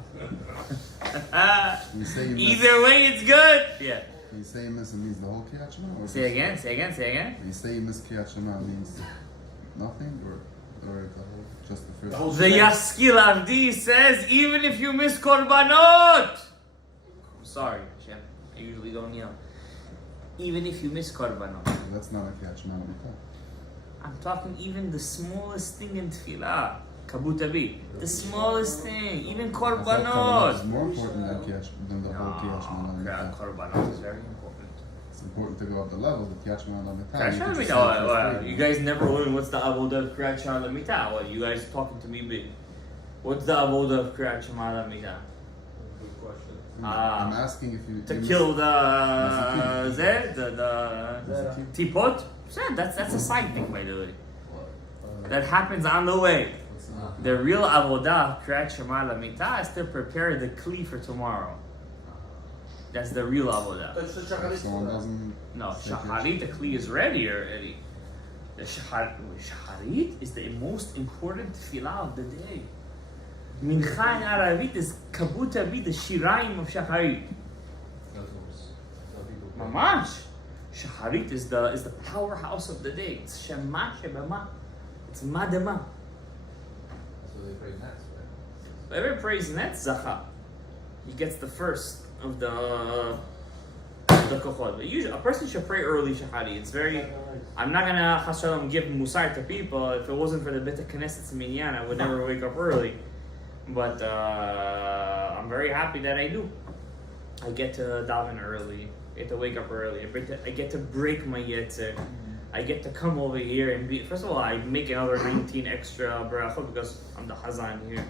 You say you miss, Either way, it's good. Yeah. you say you miss, it means the whole Kriyat Shema? Or Say just- again. Say again. Say again. You say you miss Kriyat Shema means nothing, or or the whole, just the first? The whole- The Yaskil Avdi says, even if you miss Korbanot! I'm sorry, Hashem. I usually don't yell. Even if you miss Korbanot. That's not a Kriyat Shema Amidah. I'm talking even the smallest thing in Tefillah. Kabutabi. The smallest thing. Even I thought Kavanat Korbanot. is more important than the whole Kriyat Shema No, Amidah. Korbanot is very important. It's important to go up the level, the Kriyat Shema Amidah. Kriyat Shema Amidah. You guys never learn what's the avodah of Kriyat Shema Amidah. What, you guys talking to me big? What's the avodah of Kriyat Shema Amidah? Good question. I'm asking if you... To you kill the Mazikim. teapot? Yeah, that's a side thing, by the way. That happens on the way. What's that? The real avodah, Kriyat Shema Lamita, is to prepare the kli for tomorrow. That's the real avodah. That's the If shacharit. someone doesn't... No, say shacharit, the kli is ready already. The shacharit is the most important tefillah of the day. Mincha in Aravit is kabuta the shiraim of shacharit. Mamash. Shacharit is the powerhouse of the day. It's Shema Shebama. It's Madama. So they pray next, right? Whoever prays net zacha, he gets the first of the kochot. But usually, a person should pray early Shacharit. It's very. I'm not gonna Chas Shalom give musar to people. If it wasn't for the Beit Knesset's minyan, I would never wake up early. But I'm very happy that I do. I get to daven early. I get to wake up early. I get to break my yetzer. I get to come over here and be. First of all, I make another 19 extra brachot because I'm the Hazan here.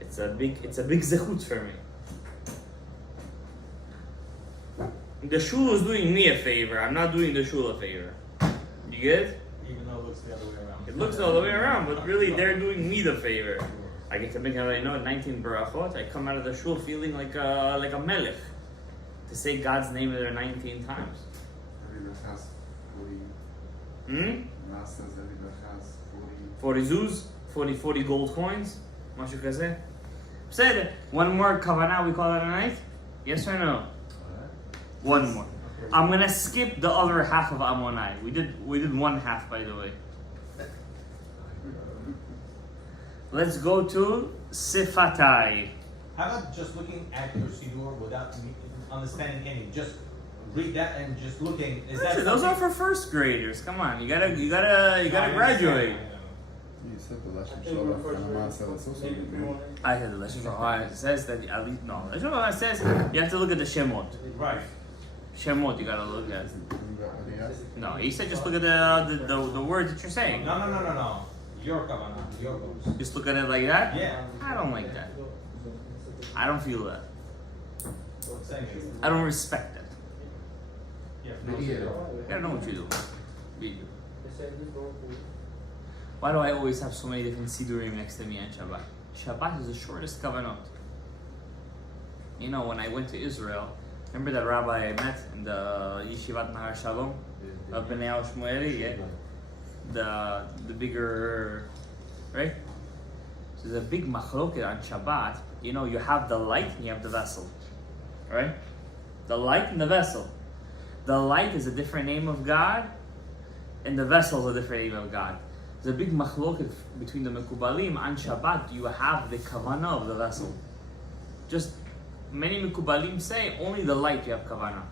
It's a big zechut for me. The shul is doing me a favor. I'm not doing the shul a favor. You get it? Even though it looks the other way around. It looks all the way around, but really they're doing me the favor. I get to make another 19 barachot. I come out of the shul feeling like a melech to say God's name there 19 times. Every Berachas 40... Mass says every Berachas 40... 40 zuz, 40 gold coins, משהו כזה. בסדר. One more kavanah, we call it a night? Yes or no? One more. I'm gonna skip the other half of Amonai. We did one half, by the way. Let's go to Sifatai. How about just looking at your siddur without understanding any? Just read that and just looking. Is that Those are for first graders. Come on, you gotta graduate. You said the Leshem Shabbat Kavanat said it's also good. I said the Leshem Shabbat. It says that at least no. Leshem Shabbat says you have to look at the Shemot. Right. Shemot you gotta look at. Isn't that what he asked? No, he said just look at the words that you're saying. No. Your kavanah, your goals. Just look at it like that. Yeah. I don't like that. I don't feel that. Same. I don't respect that. Yeah. You gotta know what you do. Why do I always have so many different sidurim next to me on Shabbat? Shabbat is the shortest kavanot. You know, when I went to Israel, remember that rabbi I met in the Yeshivat Rav Shalom of Bnei Shmueli? Yeah. The bigger, right? So there's a big machloket on Shabbat. You know, you have the light and you have the vessel, right? The light and the vessel. The light is a different name of God, and the vessel is a different name of God. There's a big machloket between the Mekubalim. On Shabbat, you have the kavanah of the vessel. Just many Mekubalim say only the light you have kavanah.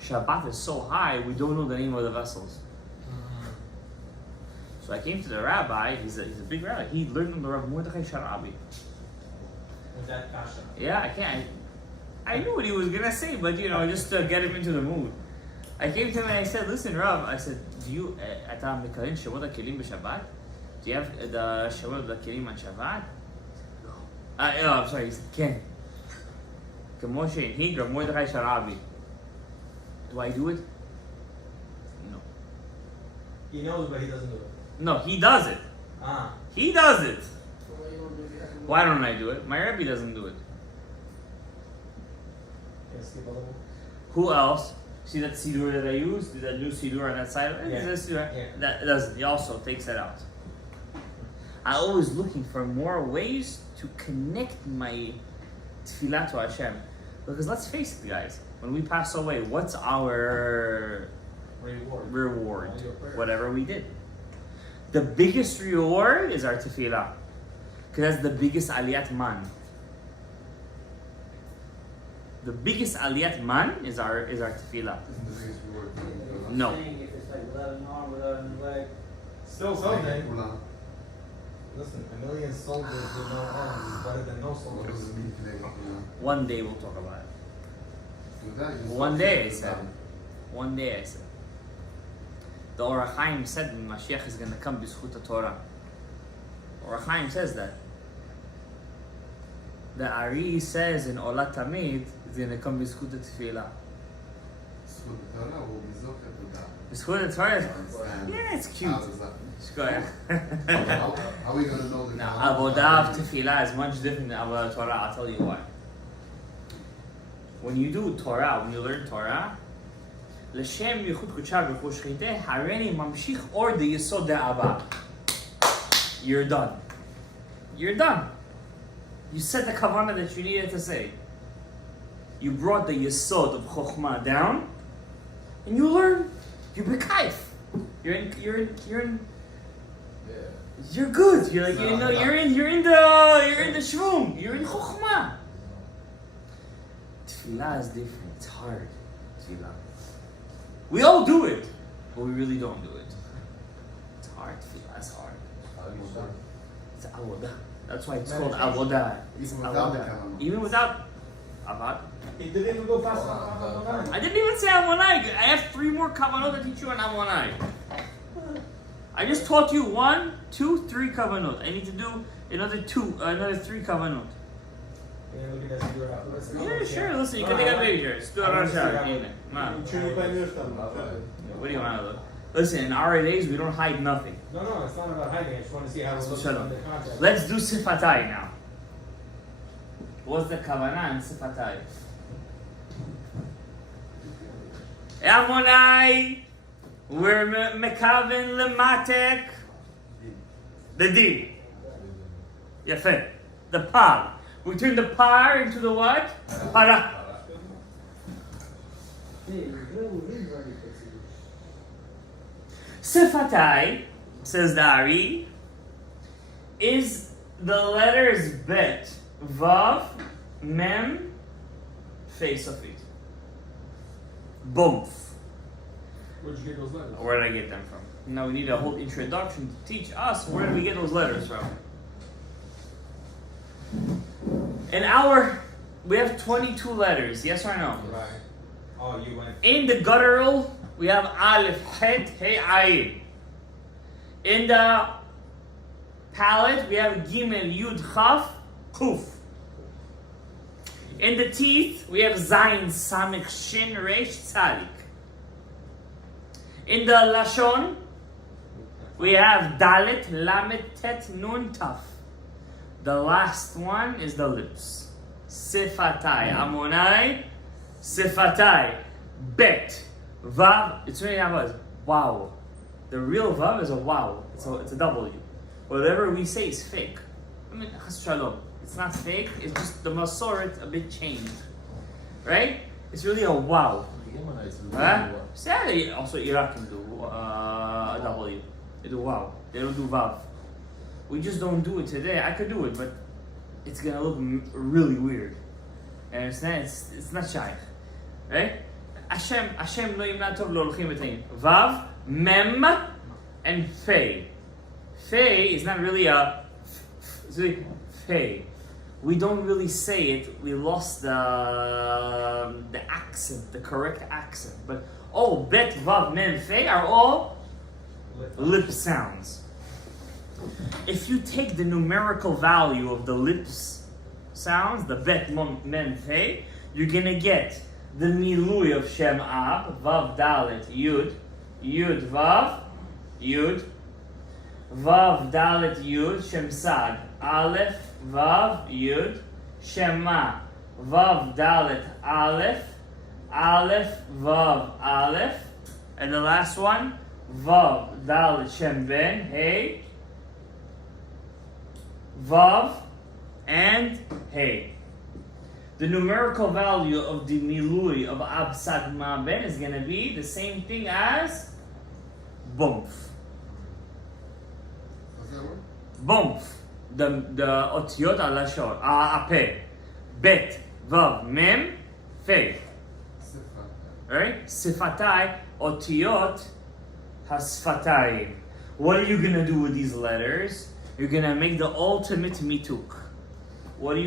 Shabbat is so high, we don't know the name of the vessels. So I came to the rabbi. He's a big rabbi. He learned from the Rav Mordechai Sharabi. Was that kasha? Yeah, I knew what he was gonna say, but just to get him into the mood. I came to him and I said, "Listen, Rav," I said, "Do you אתה מקיים שמות הכלים בשבת? Do you have the שמות הכלים on Shabbat?" No. I'm sorry. He said, "כן." כמו שהנהיג רב מרדכי שרעבי. Do I do it? No. He knows, but he doesn't do it. No, he does it. Ah. He does it. Why don't I do it? My Rebbe doesn't do it. Can I skip a little? Who else? See that Sidur that I use? That new Sidur on that side? Yeah. Yeah. Yeah. That doesn't. He also takes it out. I'm always looking for more ways to connect my tefillah to Hashem. Because let's face it, guys. When we pass away, what's our Reward. reward? All your prayers. Whatever we did. The biggest reward is our tefillah. Because that's the biggest aliyat man. The biggest aliyat man is our tefillah. Isn't the biggest reward? No. Saying if it's like without an arm, without a leg. Still something. Kula. Listen, a million soldiers with no arms is better than no What soldiers. does it mean today? Kula? One day we'll talk about it. With that, you One stop day I with said. that. One day I said. The Or HaChaim said Mashiach is going to come b'zchut Torah. Or HaChaim says that. The Ari says in Olat Tamid it's going to come b'zchut Tefillah. Zchut Torah or Bizochet Torah? B'zchut Torah? Understand? Yeah, it's cute. How does that? Shkoyach. How are we going to know the Avodah of Tefillah is much different than Avodah Torah. I'll tell you why. When you do Torah, when you learn Torah, L'shem yichud kudshav v'chu shchiteh hareni mamshich or the yesod de'aba. You're done. You're done. You said the kavanah that you needed to say. You brought the yesod of chokhmah down, and you learn. You b'kaif. You're good. You're like you're in the shvum. You're in chokhmah. Tefillah is different. It's hard. Tefillah. We all do it, but we really don't do it. It's hard. Tefillah is hard. It's avodah. That's why it's called avodah. It's Even without the avodah. kavanah. Even without avad. He didn't even go past the I didn't even say amonai. I have 3 more kavanot to teach you on amonai. I just taught you 1, 2, 3 kavanot. I need to do another 3 kavanot. Yeah, look at that figure out. Yeah, sure. Listen, you can take a picture. Just do it on shot. What do you want to look? Listen, in our days, we don't hide nothing. No, it's not about hiding. I just want to see how it looks Shalom. in the context. Let's do sifatai now. What's the kavanah in sifatai? Amonai, we're mekaven lematek. The din. Yafeh. The par. We turn the par into the what? Para. Sifatai, says the Ari, is the letters bet, vav, mem, face of it. Both. Where'd you get those letters? Where did I get them from? Now we need a whole introduction to teach us where do we get those letters from. We have 22 letters, yes or no? Right. Oh, you went. In the guttural, we have Aleph, Het, He, Ayin. In the palate, we have Gimel, Yud, Chaf, Kuf. In the teeth, we have Zayin, Samich, Shin, Resh, Tzadik. In the Lashon, we have Dalet, Lamet, Tet, Nun, Taf. The last one is the lips. Sifatai, Amonai, Sifatai, Bet, Vav. It's really not wow. The real Vav is a wow. It's a W. Whatever we say is fake. I mean, Chas Shalom. It's not fake. It's just the Masoret a bit changed, right? It's really a wow. Huh? Sadly, also Iraq can do a W. They do wow. They don't do Vav. We just don't do it today. I could do it, but it's gonna look really weird, and it's not shaykh, right? Hashem lo yimna tov lo olchim b'tayim. Vav, mem, and fei. Fei is not really a fei. We don't really say it. We lost the accent, the correct accent. But all bet, vav, mem, fei are all lip sounds. If you take the numerical value of the lips sounds, the bet, mem, fei, you're gonna get the milui of Shem Ab, Vav Dalet Yud, Yud Vav, Yud, Vav Dalet Yud, Shem Sad, Aleph, Vav, Yud, Shema, Vav Dalet Aleph, Aleph, Vav, Aleph, and the last one, Vav Dalet Shem Ben, Hey, Vav, and Hey. The numerical value of the milui of Ab Sad Ma Ben is going to be the same thing as Bumf. Bump. The otiyot alashon. Ape. Bet. Vav. Mem. Fe. Right? Sifatai. Otiyot. Hasfatayim. What are you gonna do with these letters? You're gonna make the ultimate mituk. What are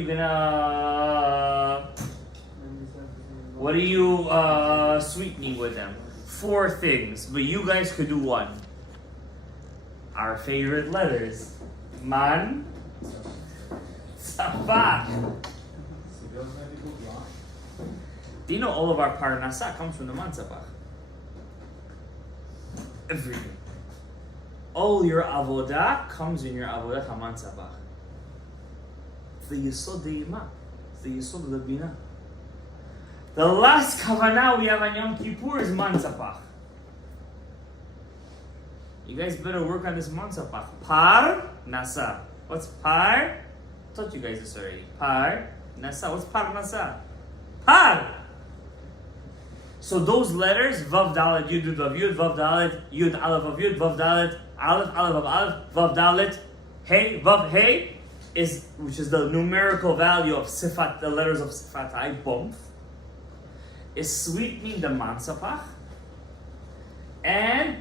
you sweetening with them? 4 things, but you guys could do 1. Our favorite letters. Man. Tzafak. Do you know all of our parnasa comes from the man tzafak? Everything. All your avodah comes in your avodah haman tzafak. It's the yesod de'ima. It's the yesod of the bina. The last kavanah we have on Yom Kippur is man tzafak. You guys better work on this man tzafak. Par nasa. What's par? I taught you guys this already. Par nasa. What's par nasa? Par. So those letters, vav dalet yud yud vav yud, vav dalet yud aleph vav yud, vav dalet aleph aleph vav aleph, vav dalet hey vav hey, which is the numerical value of sifat, the letters of sifatai bump, is sweetening the mansapach. And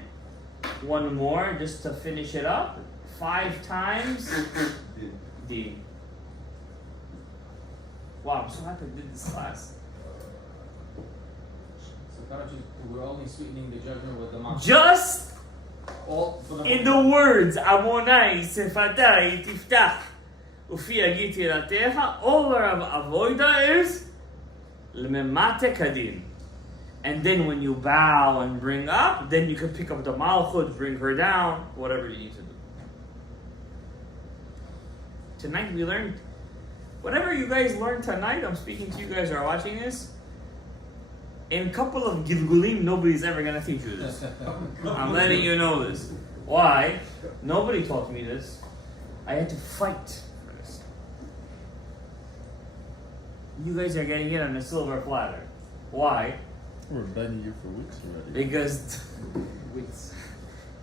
1 more just to finish it up. 5 times D. Wow, I'm so happy I did this class. We're only sweetening the judgment with the mantra. Just All for the in the words, Amonai, Sefatai, Tiftach, Ufi Agit Yiratecha, all of Avoida is Lememate Kadin. And then when you bow and bring up, then you can pick up the Malchut, bring her down, whatever you need to do. Tonight we learned, whatever you guys learned tonight, I'm speaking to you guys who are watching this, in a couple of Gilgulim, nobody's ever going to teach you this. I'm letting you know this. Why? Nobody taught me this. I had to fight for this. You guys are getting it on a silver platter. Why? We're begging you for weeks already.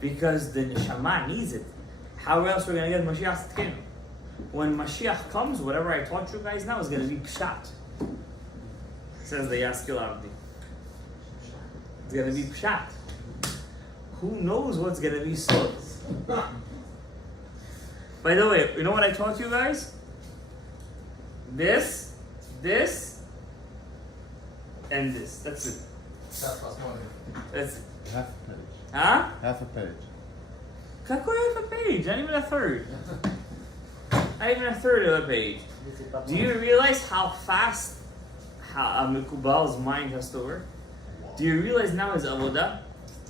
Because the neshama needs it. How else we're going to get Mashiach Tzidkenu? When Mashiach comes, whatever I taught you guys now is going to be pshat. Says the Yaskil Avdi. It's going to be pshat. Who knows what's going to be sod? By the way, you know what I taught you guys? This, and this. That's it. That's it. Half a page. Huh? Half a page. Kakoi half a page, not even a third. Not even a third of a page. Do you realize how fast Mikubal's mind has to work? Do you realize now his avodah?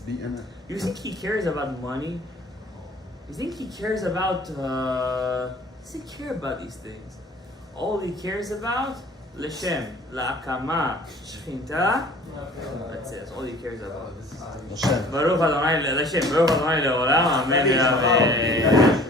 You think he cares about money? You think he cares about, does he care about these things? All he cares about, L'Shem, La'akama, Shchinta, that's it, that's all he cares about. Baruch Adonai L'Shem, Baruch Adonai Le'olam, Amen.